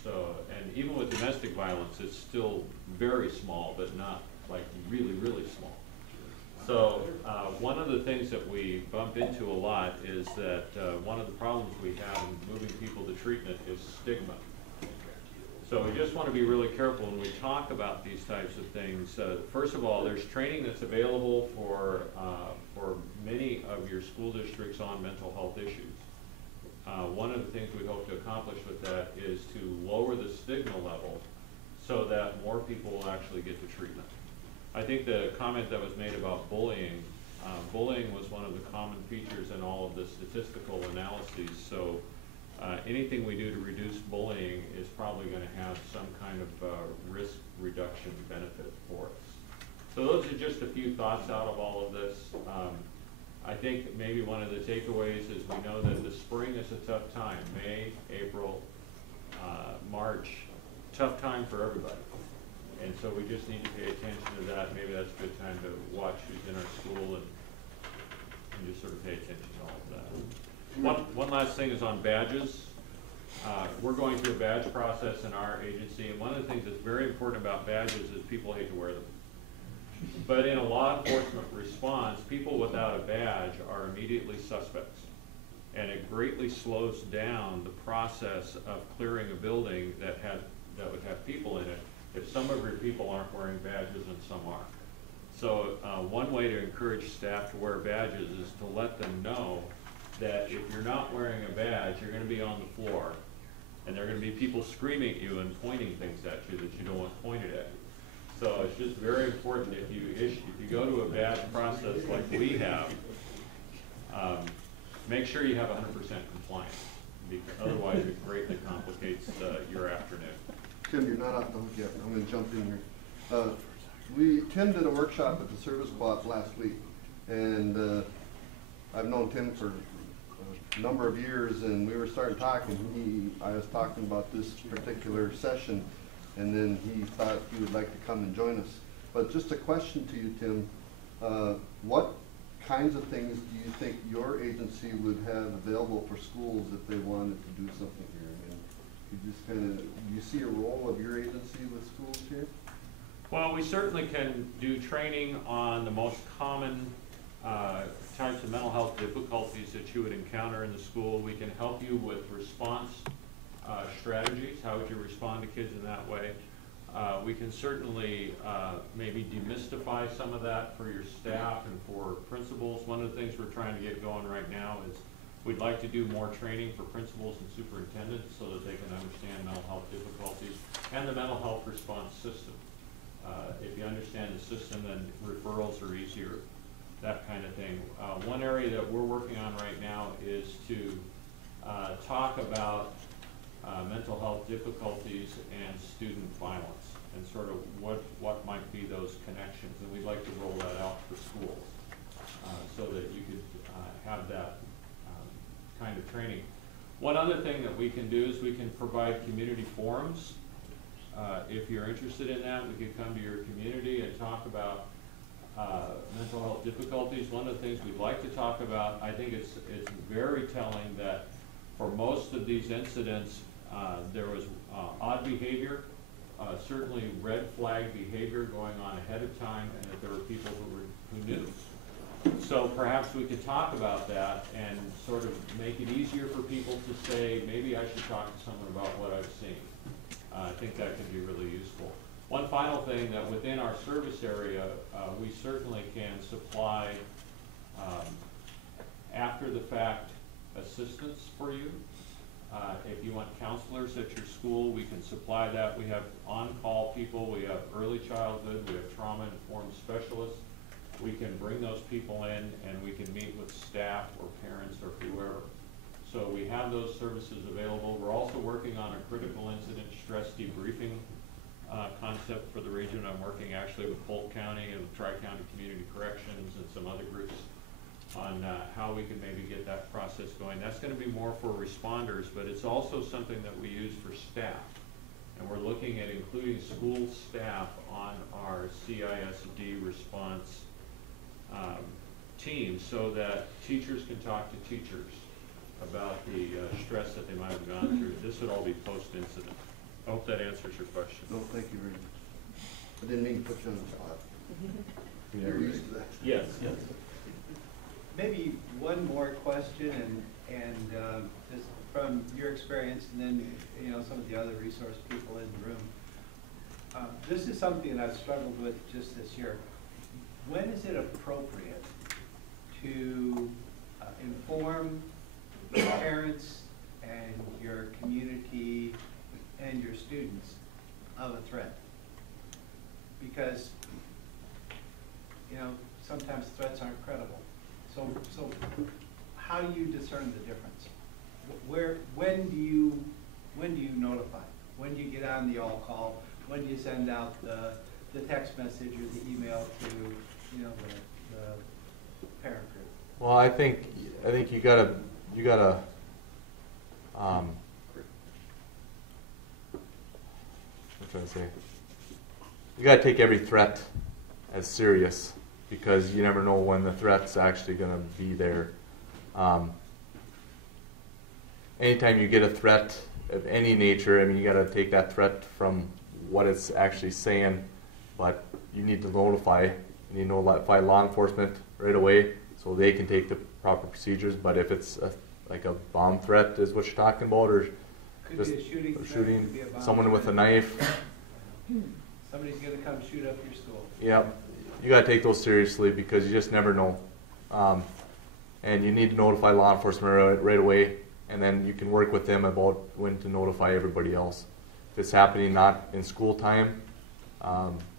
So, and even with domestic violence, it's still very small, but not like really, really small. So one of the things that we bump into a lot is that one of the problems we have in moving people to treatment is stigma. So we just want to be really careful when we talk about these types of things. First of all, there's training that's available for many of your school districts on mental health issues. One of the things we hope to accomplish with that is to lower the stigma level so that more people will actually get the treatment. I think the comment that was made about bullying, bullying was one of the common features in all of the statistical analyses. So anything we do to reduce bullying is probably going to have some kind of risk reduction benefit for us. So those are just a few thoughts out of all of this. I think maybe one of the takeaways is we know that the spring is a tough time. May, April, March, tough time for everybody. And so we just need to pay attention to that. Maybe that's a good time to watch who's in our school and just sort of pay attention to all of that. One last thing is on badges. We're going through a badge process in our agency, and one of the things that's very important about badges is people hate to wear them. But in a law enforcement response, people without a badge are immediately suspects. And it greatly slows down the process of clearing a building that would have people in it if some of your people aren't wearing badges and some are. So one way to encourage staff to wear badges is to let them know that if you're not wearing a badge, you're going to be on the floor, and there are going to be people screaming at you and pointing things at you that you don't want pointed at you. So it's just very important if you go to a badge process like we have, make sure you have 100% compliance, because otherwise it greatly complicates your afternoon. Tim, you're not off the hook yet. I'm going to jump in here. Tim did a workshop at the Service Co-op last week, and I've known Tim for a number of years, and we were starting talking. I was talking about this particular session, and then he thought he would like to come and join us. But just a question to you, Tim. What kinds of things do you think your agency would have available for schools if they wanted to do something here? I mean, you just kind of, do you see a role of your agency with schools here? Well, we certainly can do training on the most common types of mental health difficulties that you would encounter in the school. We can help you with response strategies. How would you respond to kids in that way? We can certainly maybe demystify some of that for your staff and for principals. One of the things we're trying to get going right now is we'd like to do more training for principals and superintendents so that they can understand mental health difficulties and the mental health response system. If you understand the system, then referrals are easier, that kind of thing. One area that we're working on right now is to talk about mental health difficulties and student violence, and sort of what might be those connections. And we'd like to roll that out for schools so that you could have that kind of training. One other thing that we can do is we can provide community forums. If you're interested in that, we could come to your community and talk about mental health difficulties. One of the things we'd like to talk about, I think it's very telling that for most of these incidents, there was odd behavior, certainly red flag behavior going on ahead of time, and that there were people who knew. So perhaps we could talk about that and sort of make it easier for people to say, maybe I should talk to someone about what I've seen. I think that could be really useful. One final thing, that within our service area, we certainly can supply after the fact assistance for you. If you want counselors at your school, we can supply that. We have on-call people, we have early childhood, we have trauma-informed specialists. We can bring those people in and we can meet with staff or parents or whoever. So we have those services available. We're also working on a critical incident stress debriefing concept for the region. I'm working actually with Polk County and Tri-County Community Corrections and some other groups on how we can maybe get that process going. That's going to be more for responders, but it's also something that we use for staff. And we're looking at including school staff on our CISD response team so that teachers can talk to teachers about the stress that they might have gone through. This would all be post-incident. I hope that answers your question. No, thank you very much. I didn't mean to put you on the spot. You're used to that. Yes. Yes. Maybe one more question, and just from your experience, and then some of the other resource people in the room. This is something that I've struggled with just this year. When is it appropriate to inform your parents and your community and your students of a threat? Because sometimes threats aren't credible. So how do you discern the difference? When do you notify? When do you get on the all call? When do you send out the text message or the email to the parent group? Well, I think you gotta what am I trying to say? you got to take every threat as serious, because you never know when the threat's actually going to be there. Anytime you get a threat of any nature, I mean, you got to take that threat from what it's actually saying, but you need to notify. You need to notify law enforcement right away so they can take the proper procedures. But if it's like a bomb threat is what you're talking about, or Could just be a shooting threat, shooting could be a bomb someone with a threat. knife, Somebody's gonna come shoot up your school. yeah, you got to take those seriously, because you just never know. And you need to notify law enforcement right away, and then you can work with them about when to notify everybody else. If it's happening not in school time,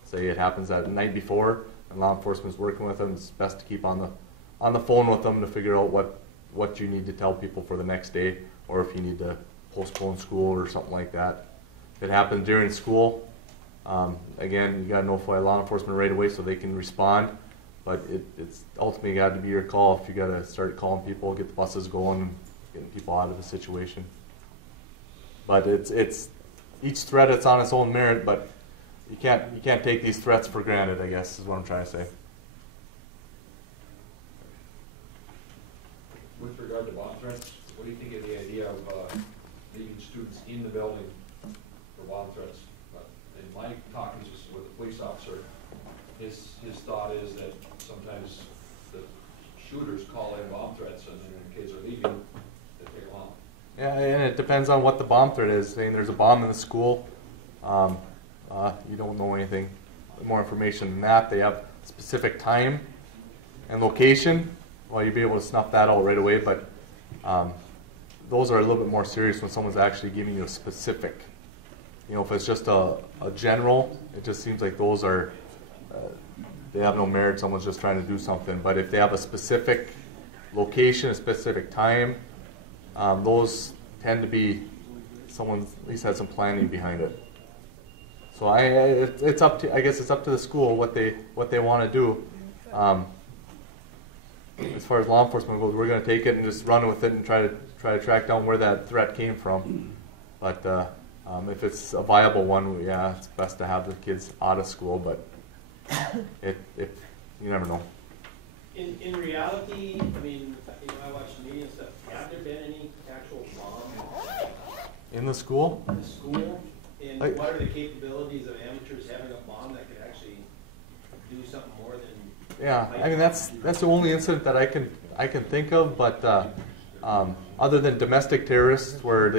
say it happens that night before, and law enforcement's working with them, it's best to keep on the phone with them to figure out what you need to tell people for the next day, or if you need to postpone school or something like that. If it happens during school, again, you got to notify law enforcement right away so they can respond. But it's ultimately got to be your call if you got to start calling people, get the buses going, getting people out of the situation. But it's each threat, it's on its own merit, but you can't take these threats for granted, I guess, is what I'm trying to say. With regard to bomb threats, what do you think of the idea of leaving students in the building for bomb threats? In my talkings with the police officer, his thought is that sometimes the shooters call in bomb threats, and then when kids are leaving, they take them out. Yeah, and it depends on what the bomb threat is. Saying there's a bomb in the school, you don't know anything more information than that. They have specific time and location. Well, you'd be able to snuff that out right away, but those are a little bit more serious when someone's actually giving you a specific. You know, if it's just a general, it just seems like those are, they have no merit, someone's just trying to do something. But if they have a specific location, a specific time, those tend to be, someone at least had some planning behind it. So it's up to, I guess it's up to the school what they want to do. As far as law enforcement goes, we're going to take it and just run with it and try to track down where that threat came from. But if it's a viable one, yeah, it's best to have the kids out of school. But you never know. In reality, I mean, I watch the media and stuff. Have there been any actual bombs In the school? in the school? And what are the capabilities of amateurs having a bomb that could actually do something more than? Yeah, I mean that's the only incident that I can think of. But other than domestic terrorists, where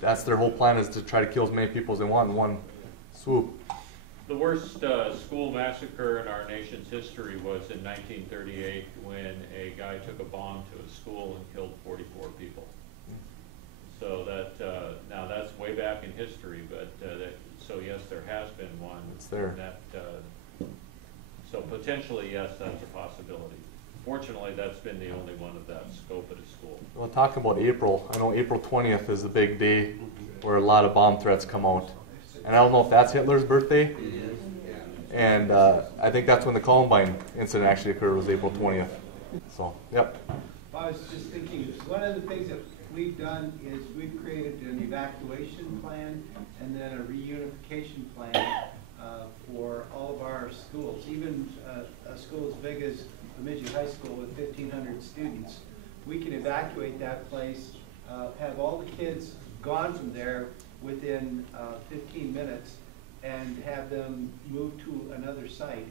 that's their whole plan is to try to kill as many people as they want in one swoop. The worst school massacre in our nation's history was in 1938 when a guy took a bomb to a school and killed 44 people. So that now that's way back in history, but so yes, there has been one. It's there. So potentially, yes, that's a possibility. Fortunately, that's been the only one of that scope at a school. Well, talking about April, I know April 20th is the big day where a lot of bomb threats come out. And I don't know if that's Hitler's birthday. And I think that's when the Columbine incident actually occurred, was April 20th. So, yep. I was just thinking, one of the things that we've done is we've created an evacuation plan and then a reunification plan for all of our schools. Even a school as big as Bemidji High School with 1,500 students, we can evacuate that place, have all the kids gone from there within 15 minutes, and have them move to another site,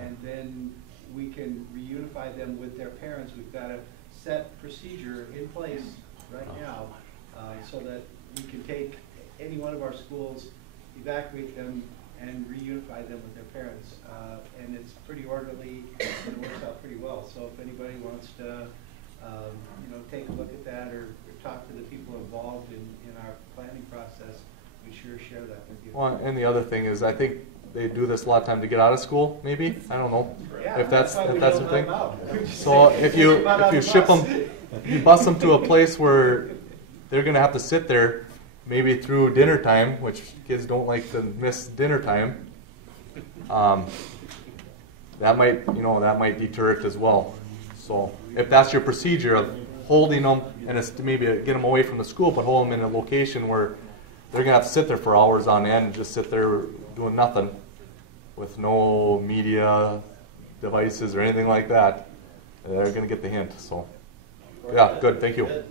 and then we can reunify them with their parents. We've got a set procedure in place right now so that we can take any one of our schools, evacuate them, and reunify them with their parents. And it's pretty orderly, and it works out pretty well. So if anybody wants to take a look at that or talk to the people involved in our planning process, we sure share that with you. Well, and the other thing is, I think they do this a lot of time to get out of school. Maybe, I don't know if that's the thing. So if you ship them, you bus them to a place where they're going to have to sit there, maybe through dinner time, which kids don't like to miss dinner time. That might deter it as well. So if that's your procedure of holding them, and it's to maybe get them away from the school, but hold them in a location where they're going to have to sit there for hours on end and just sit there doing nothing with no media devices or anything like that, they're going to get the hint. So, yeah, good. Thank you.